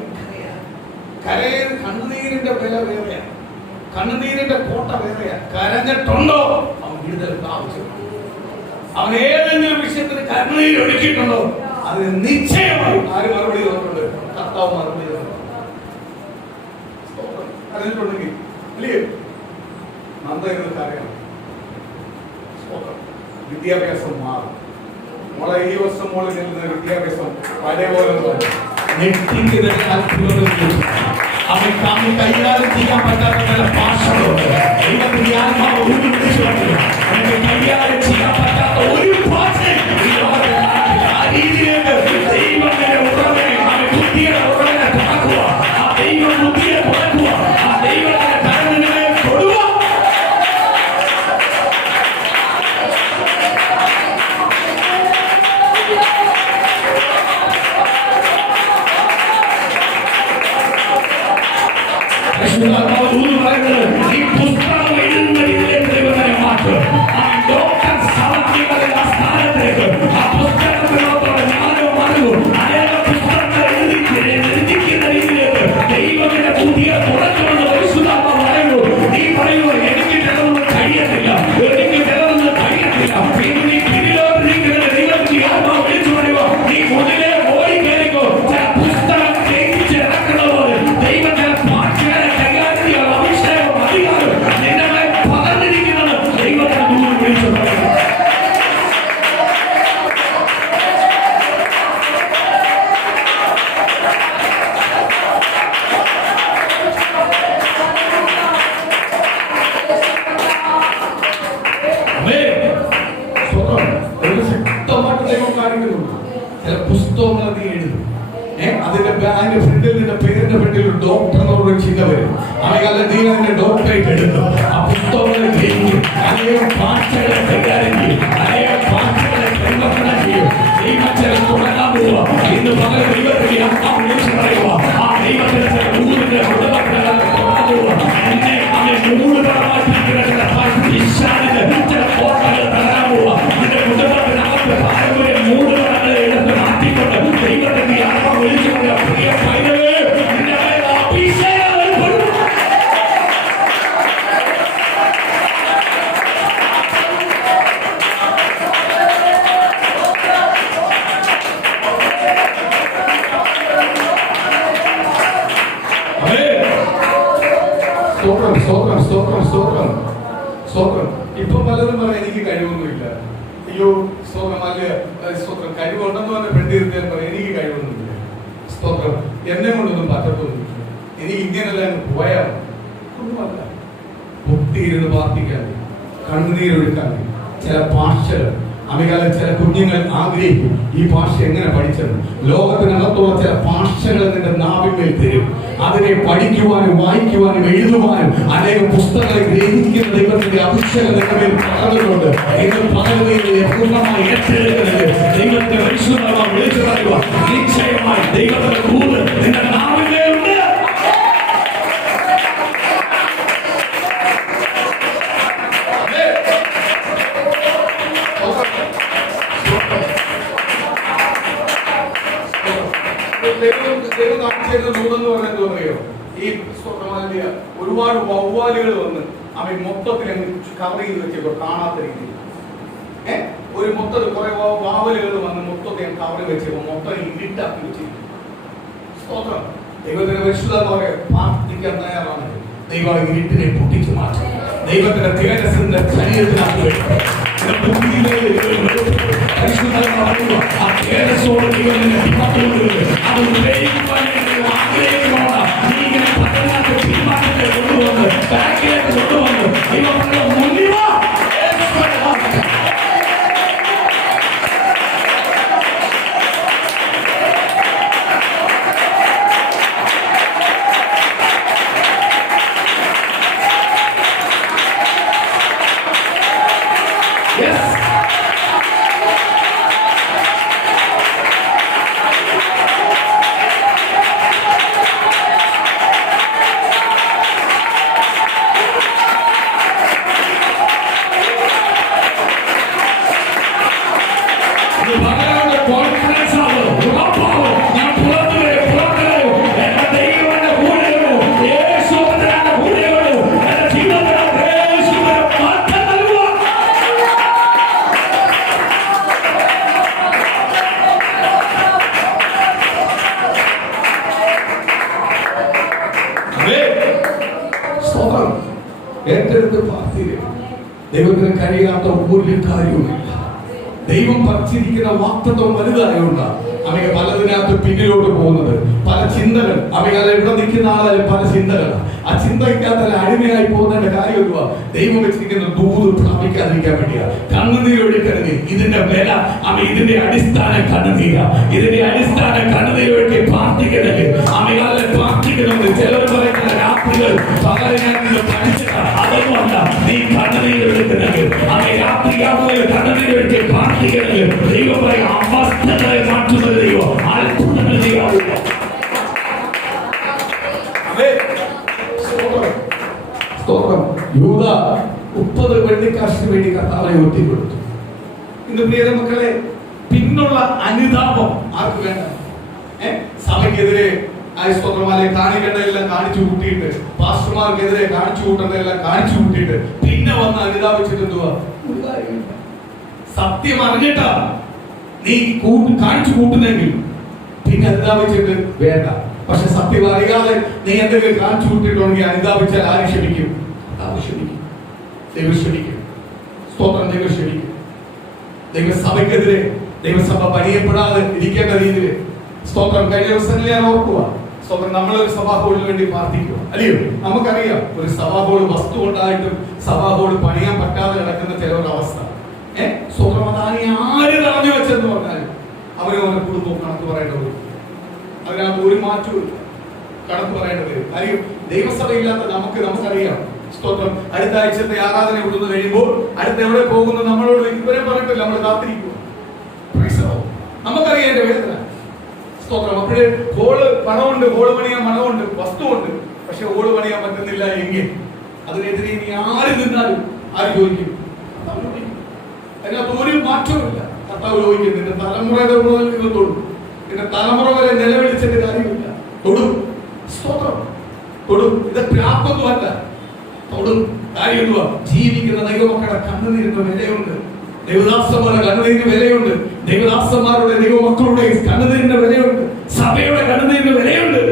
കണ്ണുനീരിന്റെ വില വേറെയാ, കണ്ണുനീരിന്റെ കോട്ട വേറെയാ. കരഞ്ഞിട്ടുണ്ടോ അവൻ വിടുതൽ ആവശ്യമാണ്. അവൻ ഏതെങ്കിലും വിഷയത്തിന് കണ്ണുനീര് ഒഴുക്കിയിട്ടുണ്ടോ അതിന് നിശ്ചയമായി ആര് മറുപടി തന്നിട്ടുണ്ട്? കർത്താവ് മറുപടി തന്നു. അറിഞ്ഞിട്ടുണ്ടെങ്കിൽ അല്ലേ നന്നായിട്ട് അറിയണം. വിദ്യാഭ്യാസം മാറും. മോളെ ഈ വർഷം മോളെ ചെല്ലുന്ന വിദ്യാഭ്യാസം പഴയ പോലെ അവൻ കൈകാര്യം ചെയ്യാൻ പറ്റാത്ത പല ഭാഷകളുണ്ട്. ദൈവത്തിന്റെ ആത്മാവ് കൈകാര്യം ചെയ്യാൻ പറ്റാത്ത ഒരു ഭാഷ ആ രീതിയിലേക്ക് ദൈവത്തിന്റെ ഉറവനെ, അവൻ ബുദ്ധിയുടെ ഉറവനെ തുറക്കുക, ആ ദൈവം ബുദ്ധിയെ തുറക്കുക, ആ ദൈവത്തിന്റെ കരങ്ങളിലെ കൊടുക്കുക. ഈ പുസ്തകം എഴുതുന്നതിലേക്ക് പുസ്തകങ്ങൾ നീ എഴുതും. അതിന്റെ ഫ്രണ്ടിൽ നിന്റെ പേരിന്റെ ഫ്രണ്ടിൽ ഒരു ഡോക്ടർ എന്നൊരു ചിഹ്നം വരും. അവയല്ല നീ അതിന്റെ ഡോക്ടറേറ്റ് എടുക്കും. ആ പുസ്തകങ്ങളെ ഗ്രഹിക്കും, അനേകം ഭാഷകളെ കൈകാര്യം ചെയ്യും, അനേകം ഭാഷകളെ പരിവർത്തനം ചെയ്യും. ദൈവത്തിൽ തുടങ്ങാൻ പോവുക. ഇന്ന് പകൽ ദൈവത്തിൽ ആത്മാവ് വിളിച്ചു പറയുക. ആ ദൈവത്തിൽ ഊരിന്റെ കുടുംബത്തിനെ തുടങ്ങാൻ പോവുക. എന്നെ അവൻ മൂടുപടമാക്കിയിരിക്കുന്ന ചില കോട്ടകൾ തകരാൻ പോവുക. നിന്റെ കുടുംബത്തിനകത്ത് പാരമ്പര്യം മൂടുപടങ്ങളെ എടുത്ത് മാറ്റിക്കൊണ്ട് ദൈവത്തിന്റെ ആത്മാവ് വിളിച്ചു പറയുക. പ്രിയ പൈതലേ, നിന്റെ മേൽ അഭിഷേകം വെളിപ്പെടും. ഇപ്പം പലരും പറയാം എനിക്ക് കഴിവൊന്നുമില്ല. അയ്യോ സ്തോത്രം, അല്ല സ്തോത്രം, കഴിവുണ്ടെന്ന് പറഞ്ഞ പെണ്ണിരുത്താൻ പറയാം എനിക്ക് കഴിവൊന്നുമില്ല. സ്തോത്രം, എന്നെ കൊണ്ടൊന്നും പറ്റത്തൊന്നുമില്ല, എനിക്ക് ഇങ്ങനെയല്ല പോയാൽ ഒന്നുമല്ല. പൊട്ടിയിരുന്ന് പ്രാർത്ഥിക്കാതെ, കണ്ണുനീരൊഴുക്കാതെ, ചില ഭാഷകൾ അമികാലം ചില കുഞ്ഞുങ്ങൾ ആഗ്രഹിക്കും ഈ ഭാഷ എങ്ങനെ പഠിച്ചത്. ലോകത്തിനകത്തുള്ള ചില ഭാഷകൾ നിന്റെ നാവിന്മേൽ തരും. അതിനെ പഠിക്കുവാനും വായിക്കുവാനും എഴുതുവാനും അനേകം പുസ്തകങ്ങളെ ഗ്രഹിക്കുന്ന ദൈവത്തിന്റെ അഭിഷേകം നിന്റെ മേൽ പകർന്നുകൊണ്ട് നിങ്ങൾ പകരുന്നതിനെ പൂർണ്ണമായി ഏറ്റെടുക്കുന്നത് ദൈവത്തെ പരിശുദ്ധമായി വിളിച്ചു പറയുക. നിശ്ചയമായി ദൈവത്തിന്റെ കൂട് നിന്റെ നാവിന്മേലുണ്ട്. ഈ ഒരുപാട് വവ്വാലുകൾ വന്ന് അവൻ മൊത്തത്തിൽ കവർ ചെയ്ത് വെച്ചപ്പോ കാണാത്ത രീതിയിൽ ഒരു മൊത്തത്തിൽ കുറെ വാവലുകൾ വന്ന് മൊത്തത്തിൽ കവർ വെച്ചപ്പോ മൊത്തം ഇരുട്ടാക്കി വെച്ചിരിക്കും. സ്തോത്രം, ദൈവത്തിന്റെ പരിശുദ്ധമായ പ്രാർത്ഥിക്കാൻ തയ്യാറാണ്. ദൈവം ഇരുട്ടിനെ പൊട്ടിച്ചു മാറ്റും. ദൈവത്തിന്റെ തേജസ്സിന്റെ ശരീരത്തിനകത്ത് വരും. ഏറ്റെടുത്ത് പ്രാർത്ഥിക്കുക. ദൈവത്തിന് കഴിയാത്ത ഒരു കാര്യവുമില്ല. ദൈവം പറിച്ചിരിക്കുന്ന വാക്തത്വം വലുതായോണ്ട അവയെ പലതിനകത്ത് പിന്നിലോട്ട് പോകുന്നത്. പല ചിന്തകൾ അവയെ ഇവിടെ നിൽക്കുന്ന ആളായാലും പല ചിന്തകൾ ആ ചിന്തയ്ക്കകത്ത് അടിമയായി പോകുന്നതിന്റെ കാര്യം എന്തുവാ? ദൈവം വെച്ചിരിക്കുന്ന ദൂത് പ്രാപിക്കാതിരിക്കാൻ വേണ്ടിയാ. കണ്ണുനീരൊഴുക്കരുത്. ഇതിന്റെ വില ഇതിന്റെ അടിസ്ഥാന കണ്ണുനീര. ഇതിന്റെ അടിസ്ഥാന കണ്ണുനീരൊഴുക്കി പ്രാർത്ഥിക്കരുത്. അവയാലെ പ്രാർത്ഥിക്കുന്നത് ചിലർ പറയുന്ന രാത്രികൾ പകരം പഠിച്ചിട്ട അതൊന്നുമല്ല. നീ കണ്ണുനീരൊഴുക്കുന്നത് അവയെ രാത്രിയാവുക കണ്ണുനീരൊഴുക്കി പ്രാർത്ഥിക്കുന്നത്. ദൈവം പറയും അവസ്ഥകളെ മാറ്റുന്നത് ദൈവം അത്ഭുതങ്ങൾ ചെയ്യാവുക. യൂദ 30 വെള്ളിക്കാശിന് വേണ്ടി കർത്താവിനെ ഒറ്റിക്കൊടുത്തു. ഇന്ന് പ്രിയ മക്കളെ, പിന്നുള്ള അനുതാപം ആർക്ക് വേണ്ട? സഭയ്ക്കെതിരെ സ്തോത്രമാലെ കാണിക്കേണ്ടതെല്ലാം കാണിച്ചു കൂട്ടിയിട്ട്, പാസ്റ്റർമാർക്കെതിരെ കാണിച്ചു കൂട്ടേണ്ടതെല്ലാം കാണിച്ചു കൂട്ടിയിട്ട് പിന്നെ വന്ന് അനുതാപിച്ചിട്ട് എന്തുവാ? സത്യം അറിഞ്ഞിട്ടാ നീ കാണിച്ചു കൂട്ടുന്നെങ്കിൽ പിന്നെ അനുതാപിച്ചിട്ട് വേണ്ട. പക്ഷെ സത്യം അറിയാതെ നീ എന്തെങ്കിലും കാണിച്ചു കൂട്ടിയിട്ടുണ്ടെങ്കിൽ അനുതാപിച്ചാൽ ആര് ക്ഷമിക്കും? ക്ഷമിക്കും. ദൈവം ക്ഷമിക്കും. സ്തോത്രം, ദൈവം ക്ഷമിക്കും. ദൈവസഭയ്ക്കെതിരെ ദൈവസഭ പണിയപ്പെടാതെ ഇരിക്കേണ്ട രീതിയിൽ സ്തോത്രം. കഴിഞ്ഞ ദിവസങ്ങളിൽ ഞാൻ ഓർക്കുക, സ്തോത്രം, നമ്മളൊരു സഭാ ഹോളിന് വേണ്ടി പ്രാർത്ഥിക്കുക, അല്ലയോ? നമുക്കറിയാം ഒരു സഭാ ഹോൾ വസ്തു ഉണ്ടായിട്ടും സഭാ ഹോൾ പണിയാൻ പറ്റാതെ കിടക്കുന്ന ചില ഒരു അവസ്ഥ. സ്തോത്രം, അതാണ് ആര് തടഞ്ഞു വെച്ചെന്ന് പറഞ്ഞാൽ അവരവരുടെ കുടുംബം കണക്ക് പറയേണ്ടത്. അതിനകത്ത് ഒരു മാറ്റവും കണക്ക് പറയേണ്ടത്. കാര്യം ദൈവസഭയില്ലാത്ത നമുക്കറിയാം. സ്തോത്രം. അടുത്ത ആഴ്ചത്തെ ആരാധന കൊടുത്തു കഴിയുമ്പോൾ അടുത്ത എവിടെ പോകുന്നു നമ്മളോട് ഇതുവരെ പറഞ്ഞിട്ടില്ല, നമ്മൾ കാത്തിരിക്കുക. നമുക്കറിയാം എന്റെ വേദന. സ്തോത്രം. അപ്പോഴേ പണമുണ്ട്, ഹോള് പണിയാൻ പണമുണ്ട്, വസ്തുവുണ്ട്. പക്ഷെ ഹോള് പണിയാൻ പറ്റുന്നില്ല എങ്കിൽ അതിനെതിരെ ഇനി ആര് നിന്നാലും ആര് ചോദിക്കും? അതിനകത്ത് ഒരു മാറ്റവുമില്ല. കർത്താവ് ചോദിക്കും, നിന്റെ തലമുറയുടെ മുതൽ നിങ്ങൾ തൊടും, നിന്റെ തലമുറ വരെ നിലവിളിച്ചതിന്റെ കാര്യമില്ല. തൊടും. സ്തോത്രം. തൊടും. ഇത് പ്രാപ്തൊന്നുമല്ല. തൊടും. കാര്യം എന്തുവാ? ജീവിക്കുന്ന ദൈവമക്കളുടെ കണ്ണുനീരിന് വിലയുണ്ട്. ദൈവദാസന്മാരുടെ കണ്ണുനീരിന് വിലയുണ്ട്. ദൈവദാസന്മാരുടെ ദൈവമക്കളുടെ കണ്ണുനീരിന് വിലയുണ്ട്. സഭയുടെ കണ്ണുനീരിന് വിലയുണ്ട്.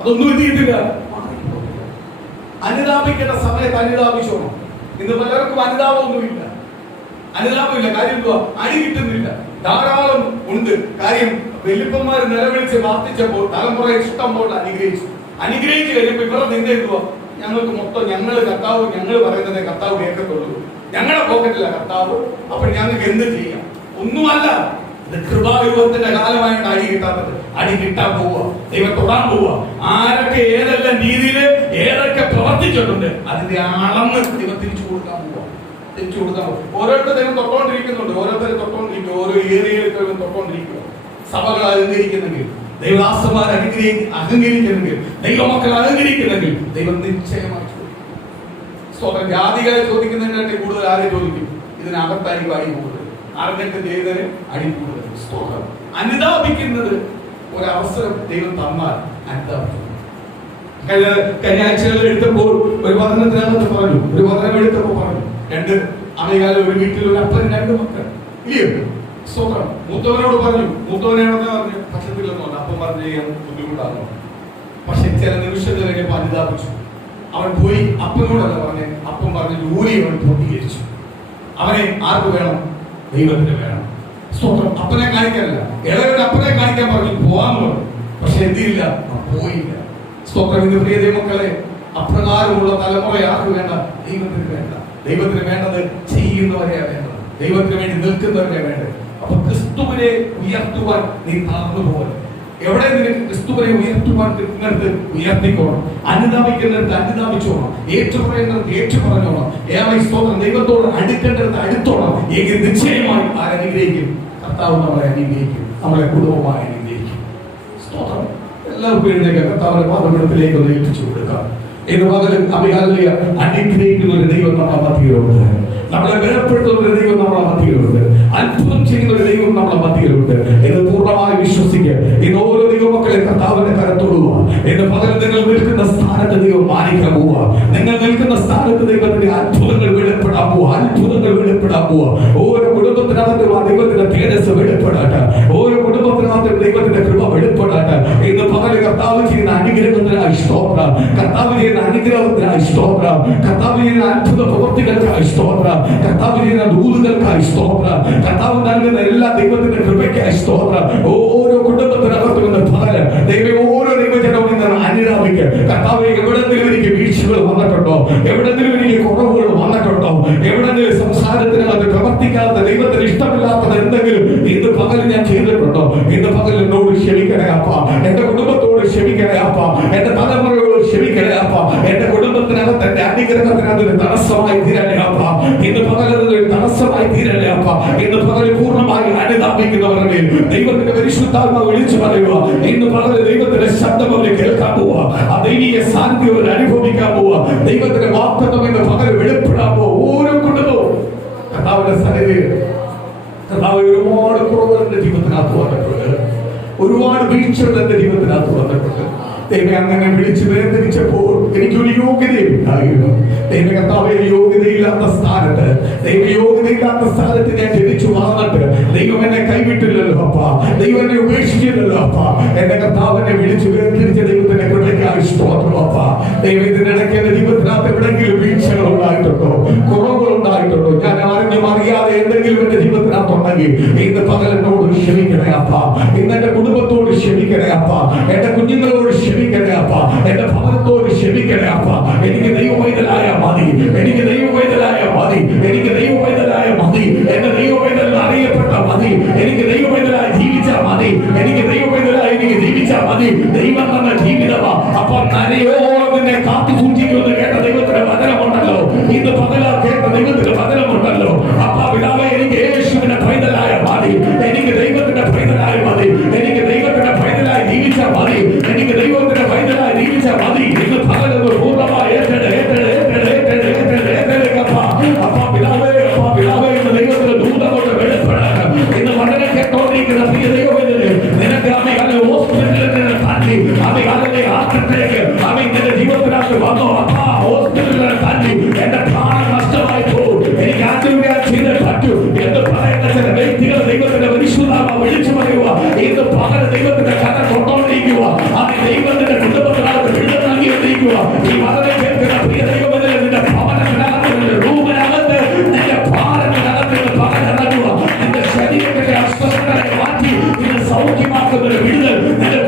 അതൊന്നും ഇത് ചെയ്തില്ല. അനുതാപിക്കേണ്ട സമയത്ത് അനുതാപിച്ചോണം. ഇന്ന് പലർക്കും അനുതാപമൊന്നുമില്ല. അനുതാപമില്ല. കാര്യം എന്തുവാ? അടി കിട്ടുന്നില്ല. ധാരാളം ഉണ്ട്. കാര്യം വലിയപ്പന്മാർ നിലവിളിച്ച് പ്രാർത്ഥിച്ചപ്പോൾ തലമുറ ഇഷ്ടം പോലെ അനുഗ്രഹിച്ചു കഴിയുമ്പോൾ ഇവരുടെ നിന്ന എന്തുവാ? ഞങ്ങൾക്ക് മൊത്തം ഞങ്ങൾ പറയുന്നതേ കർത്താവ് കേൾക്കത്തുള്ളൂ. ഞങ്ങളുടെ പോക്കറ്റില്ല കർത്താവ്. അപ്പോൾ ഞങ്ങൾക്ക് എന്ത് ചെയ്യാം? ഒന്നുമല്ല. ഇത് കൃപായുഗത്തിന്റെ കാലമായിട്ട് അടി കിട്ടാത്തത്. അടി കിട്ടാൻ പോവുക, ദൈവം തൊടാൻ പോവുക. ആരൊക്കെ ഏതെല്ലാം രീതിയിൽ ഏതൊക്കെ പ്രവർത്തിച്ചിട്ടുണ്ട് അതിന്റെ അളന്ന് ദൈവം തിരിച്ചു കൊടുക്കാൻ പോവുക. ഓരോരുത്തർ ദൈവം തൊട്ടോണ്ടിരിക്കുന്നുണ്ട്. ഓരോരുത്തരെ തൊട്ടോണ്ടിരിക്കുക. ഓരോ ഏരിയയിൽ തൊട്ടോണ്ടിരിക്കുക. സഭകൾ അലങ്കരിക്കുന്നെങ്കിൽ, ദൈവദാസന്മാർ അഹങ്കരിക്കുന്നെങ്കിൽ, ദൈവമക്കൾ അഹങ്കരിക്കുന്നെങ്കിൽ ദൈവം നിശ്ചയമായി ചോദിക്കും. ജാതികളെ ചോദിക്കുന്നതിനെ കൂടുതൽ ആരെ ചോദിക്കും? ഇതിനകത്തായിരിക്കും അടി കൂടുതൽ. അറിഞ്ഞിട്ട് ചെയ്തതിന് അടി കൂടുതൽ. അനുതാപിക്കുന്നത് ഒരവസരം ദൈവം തന്നാൽ അനുതാപിക്കും. കഴിഞ്ഞ ആഴ്ചകളിൽ എടുത്തപ്പോൾ ഒരു പഠനത്തിനകത്ത് പറഞ്ഞു, ഒരു പഠനം എടുത്തപ്പോൾ പറഞ്ഞു, രണ്ട് അമേകാലം ഒരു വീട്ടിൽ ഒരു അപ്പൻ രണ്ട് മക്കൾ ഇല്ലയോ? സ്തോത്രം. മൂത്തവനോട് പറഞ്ഞു, മൂത്തവനാണെന്ന് പറഞ്ഞു പക്ഷത്തില്ലെന്നോ അപ്പം പറഞ്ഞു ചെയ്യാൻ ബുദ്ധിമുട്ടാണോ? പക്ഷെ ചില നിമിഷത്തിൽ കഴിഞ്ഞപ്പോൾ അനുതാപിച്ചു. അവൻ പോയി അപ്പനോടല്ല പറഞ്ഞേ, അപ്പം പറഞ്ഞ് ജോലി അവൻ പൂർത്തീകരിച്ചു. അവനെ ആർക്ക് വേണം? ദൈവത്തിന് വേണം. സ്തോത്രം. അപ്പനെ കാണിക്കാനല്ല, ഇളവൻ അപ്പനെ കാണിക്കാൻ പറഞ്ഞു, പോവാന്ന് പറഞ്ഞു. പക്ഷെ എന്തില്ല? പോയില്ല. സ്തോത്രം. ഇന്ന് പ്രിയ ദൈവമക്കളെ, അപ്രകാരമുള്ള തലമുറ ആർക്ക് വേണ്ട? ദൈവത്തിന് വേണ്ട. ദൈവത്തിന് വേണ്ടത് ചെയ്യുന്നവരെയാ വേണ്ടത്. ദൈവത്തിന് വേണ്ടി നിൽക്കുന്നവരെ വേണ്ടത്. അപ്പൊ ക്രിസ്തുവിനെ ഉയർത്തുവാൻ നീ തളർന്നു പോകരുത്. എവിടെ നിനക്ക് ക്രിസ്തുവിനെ ഉയർത്തുവാൻ കിട്ടുന്നിടത്ത് ഉയർത്തിക്കോണം. അനുതാപിക്കുന്നിടത്ത് അനുതാപിച്ചോണം. ഏറ്റുപറയുന്നിടത്ത് ഏറ്റുപറഞ്ഞോണം. സ്തോത്രം. ദൈവത്തോട് അടുക്കേണ്ടിടത്ത് അടുത്തോണം. എങ്കിൽ നിശ്ചയമായി ആരനുഗ്രഹിക്കും? കർത്താവ് നമ്മളെ അനുഗ്രഹിക്കും, നമ്മളെ കുടുംബമായി അനുഗ്രഹിക്കും. സ്തോത്രം. എല്ലാവർക്കും എഴുന്നേൽക്കുക. കർത്താവിന്റെ പാദപീഠത്തിലേക്ക് ഒന്ന് ഏൽപ്പിച്ചു കൊടുക്കാം. എന്ന് പകലും അഭികാലിയ അനുഗ്രഹിക്കുന്ന ഒരു ദൈവം നമ്മുടെ മധ്യയിലുണ്ട്. നമ്മളെ ബലപ്പെടുത്തുന്ന ഒരു ദൈവം നമ്മുടെ മധ്യയിലുണ്ട്. അത്ഭുതം ചെയ്യുന്ന ഒരു ദൈവം നമ്മുടെ മധ്യയിലുണ്ട് എന്ന് പൂർണ്ണമായി വിശ്വസിക്കുക. ഇന്ന് ഓരോ ദൈവമക്കളെ കർത്താവിന്റെ കരത്തോടുക. ഇന്ന് പകരം നിങ്ങൾ നിൽക്കുന്ന സ്ഥാനത്ത് ദൈവം മാനിക്കാൻ പോവുക. നിങ്ങൾ നിൽക്കുന്ന സ്ഥാനത്ത് ദൈവത്തിന്റെ അത്ഭുതങ്ങൾ വെളിപ്പെടാൻ പോവുക. അത്ഭുതങ്ങൾ വെളിപ്പെടാൻ പോവുക. ഓരോ കുടുംബത്തിനകത്തും ആ ദൈവത്തിന്റെ തേജസ് വെളിപ്പെടാട്ടെ. ഓരോ കുടുംബത്തിനകത്തും ദൈവത്തിന്റെ കൃപ വെളിപ്പെടാട്ടെ. ഇന്ന് പകരം കർത്താവ് ചെയ്യുന്ന അനുഗ്രഹത്തിനായി സ്തോത്രം. കർത്താവ് ചെയ്യുന്ന അനുഗ്രഹത്തിനായി സ്തോത്രം. കർത്താവ് ചെയ്യുന്ന അത്ഭുത പ്രവൃത്തികൾക്കായി സ്തോത്രം. കർത്താവ് ചെയ്യുന്ന ദൂതുകൾക്കായി സ്തോത്രം. കർത്താവ് നൽകുന്ന എല്ലാ ദൈവത്തിന്റെ കൃപയ്ക്കായി സ്തോത്രം. ഓരോ കുടുംബത്തിനകത്തും പകരം ദൈവം ഓരോ ദൈവജനവും അനുരാപിക്കുക. കർത്താവ് എവിടെങ്കിലും എനിക്ക് വീഴ്ചകൾ വന്നിട്ടുണ്ടോ? എവിടെങ്കിലും എനിക്ക് കുറവുകൾ വന്നിട്ടുണ്ടോ? എവിടെങ്കിലും സംസാരത്തിനകത്ത് പ്രവർത്തിക്കാത്ത ദൈവത്തിന് ഇഷ്ടമില്ലാത്തത് എന്തെങ്കിലും ഇന്ന് പകൽ ഞാൻ ചെയ്തിട്ടുണ്ടോ? ഇന്ന് പകൽ എന്നോട് ക്ഷമിക്കണേ അപ്പ. എന്റെ കുടുംബത്തോട് ക്ഷമിക്കണേ അപ്പ. എന്റെ തലമുറയോട് ക്ഷമിക്കണേ അപ്പ. എന്റെ കുടുംബത്തിനകത്ത് എന്റെ അനുഗ്രഹത്തിനകത്ത് തടസ്സമായി തീരല്ലേ അപ്പ. ഇന്ന് പകൽ ഒരു തടസ്സമായി തീരല്ലേ അപ്പ. ഇന്ന് പകൽ പൂർണ്ണമായി അനുതാപിക്കുന്നവരുടെ ദൈവത്തിന്റെ പരിശുദ്ധാത്മാവ് വിളിച്ചു പറയുക. ഇന്ന് പകൽ ദൈവത്തിന്റെ ശബ്ദം അവരെ കേൾക്കാൻ പോവുക. ആ ദൈവീയ സാന്നിധ്യം അവർ അനുഭവിക്കാൻ പോവുക. ദൈവത്തിന്റെ വാഗ്ദത്തം ഇന്ന് പകൽ വെളിപ്പെടാൻ പോവുക. ഓരോ കുടുംബവും കർത്താവിന്റെ സന്നിധിയിൽ കർത്താവ് ഒരുപാട് കുറവുകൾ എന്റെ ജീവിതത്തിനകത്ത് വന്നിട്ടുണ്ട്. ഒരുപാട് വീഴ്ചകൾ എന്റെ ജീവിതത്തിനകത്ത് വന്നിട്ടുണ്ട്. ദൈവം അങ്ങനെ വിളിച്ച് വേദനിച്ചപ്പോൾ എനിക്കൊരു യോഗ്യതയുണ്ടായിരുന്നു. ദൈവ കർത്താവ് യോഗ്യതയില്ലാത്ത സ്ഥാനത്ത് ഞാൻ ജനിച്ചു വളർന്നിട്ട് ദൈവം എന്നെ കൈവിട്ടില്ലല്ലോ അപ്പ. ദൈവം എന്നെ ഉപേക്ഷിച്ചില്ലല്ലോ അപ്പ. എന്റെ കർത്താവിനെ വിളിച്ച് വേദനിച്ച ദൈവത്തിന്റെ കൃപയ്ക്കായി സ്തോത്രം അപ്പ. ദൈവം ഇതിനിടയ്ക്ക് എന്റെ ജീവിതത്തിനകത്ത് എവിടെയെങ്കിലും വീഴ്ചകൾ ഉണ്ടായിട്ടുണ്ടോ? കുറവുകൾ ഉണ്ടായിട്ടുണ്ടോ? ഞാൻ ആരെങ്കിലും അറിയാതെ എന്തെങ്കിലും എന്റെ ജീവിതത്തിനകത്തുണ്ടെങ്കിൽ ഇന്ന് പകൽ എന്നോട് ക്ഷമിക്കണേ അപ്പ. ഇന്ന് എന്റെ കുടുംബത്തോട് ക്ഷമിക്കണേ അപ്പ. എന്റെ കുഞ്ഞുങ്ങളോട് ക്ഷമിക്കണേ അപ്പ. എന്റെ ഭവനത്തോട് ക്ഷമിക്കണേ അപ്പ. എനിക്ക് ദൈവവൈതലായ മതി. എനിക്ക് ദൈവവൈതലായ മതി. എനിക്ക് ദൈവവൈതലായ മതി. എന്റെ ദൈവവൈതൽ അറിയപ്പെട്ട മതി. എനിക്ക് ദൈവവൈതലായി ജീവിച്ച മതി. എനിക്ക് ദൈവത്തിന്റെ വചനമുണ്ടല്ലോ. അപ്പാ പിതാവേ, എനിക്ക് യേശുവിന്റെ പൈതലായ മതി, എനിക്ക് ദൈവത്തിന്റെ പൈതലായ മതി, എനിക്ക് ദൈവത്തിന്റെ പൈതലായി ജീവിച്ചാൽ മതി, എനിക്ക് ദൈവത്തിന്റെ പൈതലായി ജീവിച്ചാൽ മതി എന്ന് പകരുന്നത് പൂർണ്ണമായി അപ്പാ പിതാവേ എന്ന് ദൈവത്തിന്റെ ദൂതം കൊണ്ട് വെളിപ്പെടാൻ ഇന്ന് വളരെ കേട്ടോണ്ടിരിക്കുന്ന പ്രിയ ദൈവവേദന നിനക്ക് അവനെ ഹോസ്പിറ്റലിൽ നിന്ന് തള്ളി അവനെ ആക്കത്തേക്ക് അവൻ നിന്റെ ജീവിതത്തിനകത്ത് വന്നോ. അപ്പാ ഹോസ്പിറ്റലിൽ നിന്ന് തള്ളി എന്റെ പ്രാണം നഷ്ടമായി പോകും, എനിക്ക് ആത്മീയ ചെയ്തേ പറ്റൂ എന്ന് പറയുന്ന ചില വ്യക്തികൾ ദൈവത്തിന്റെ പരിശുദ്ധാത്മ വിളിച്ചു പറയുക. ഇത് പകരം ദൈവത്തിന്റെ കഥ കൊണ്ടോണ്ടിരിക്കുക, അത് ദൈവത്തിന്റെ കുടുംബത്തിനകത്ത് വിടുതൽ നൽകിയിരിക്കുക. ഈ വളരെ കേൾക്കുന്ന പ്രിയ ദൈവവേദന നിന്റെ ഭവനത്തിനകത്ത്, നിന്റെ റൂമിനകത്ത്, നിന്റെ ഭാരത്തിനകത്ത് പകരം നിന്റെ ശരീരത്തിന്റെ അസ്വസ്ഥതയെ മാറ്റി നിന്നെ സൗഖ്യമാക്കുന്ന വിടുതൽ നിന്റെ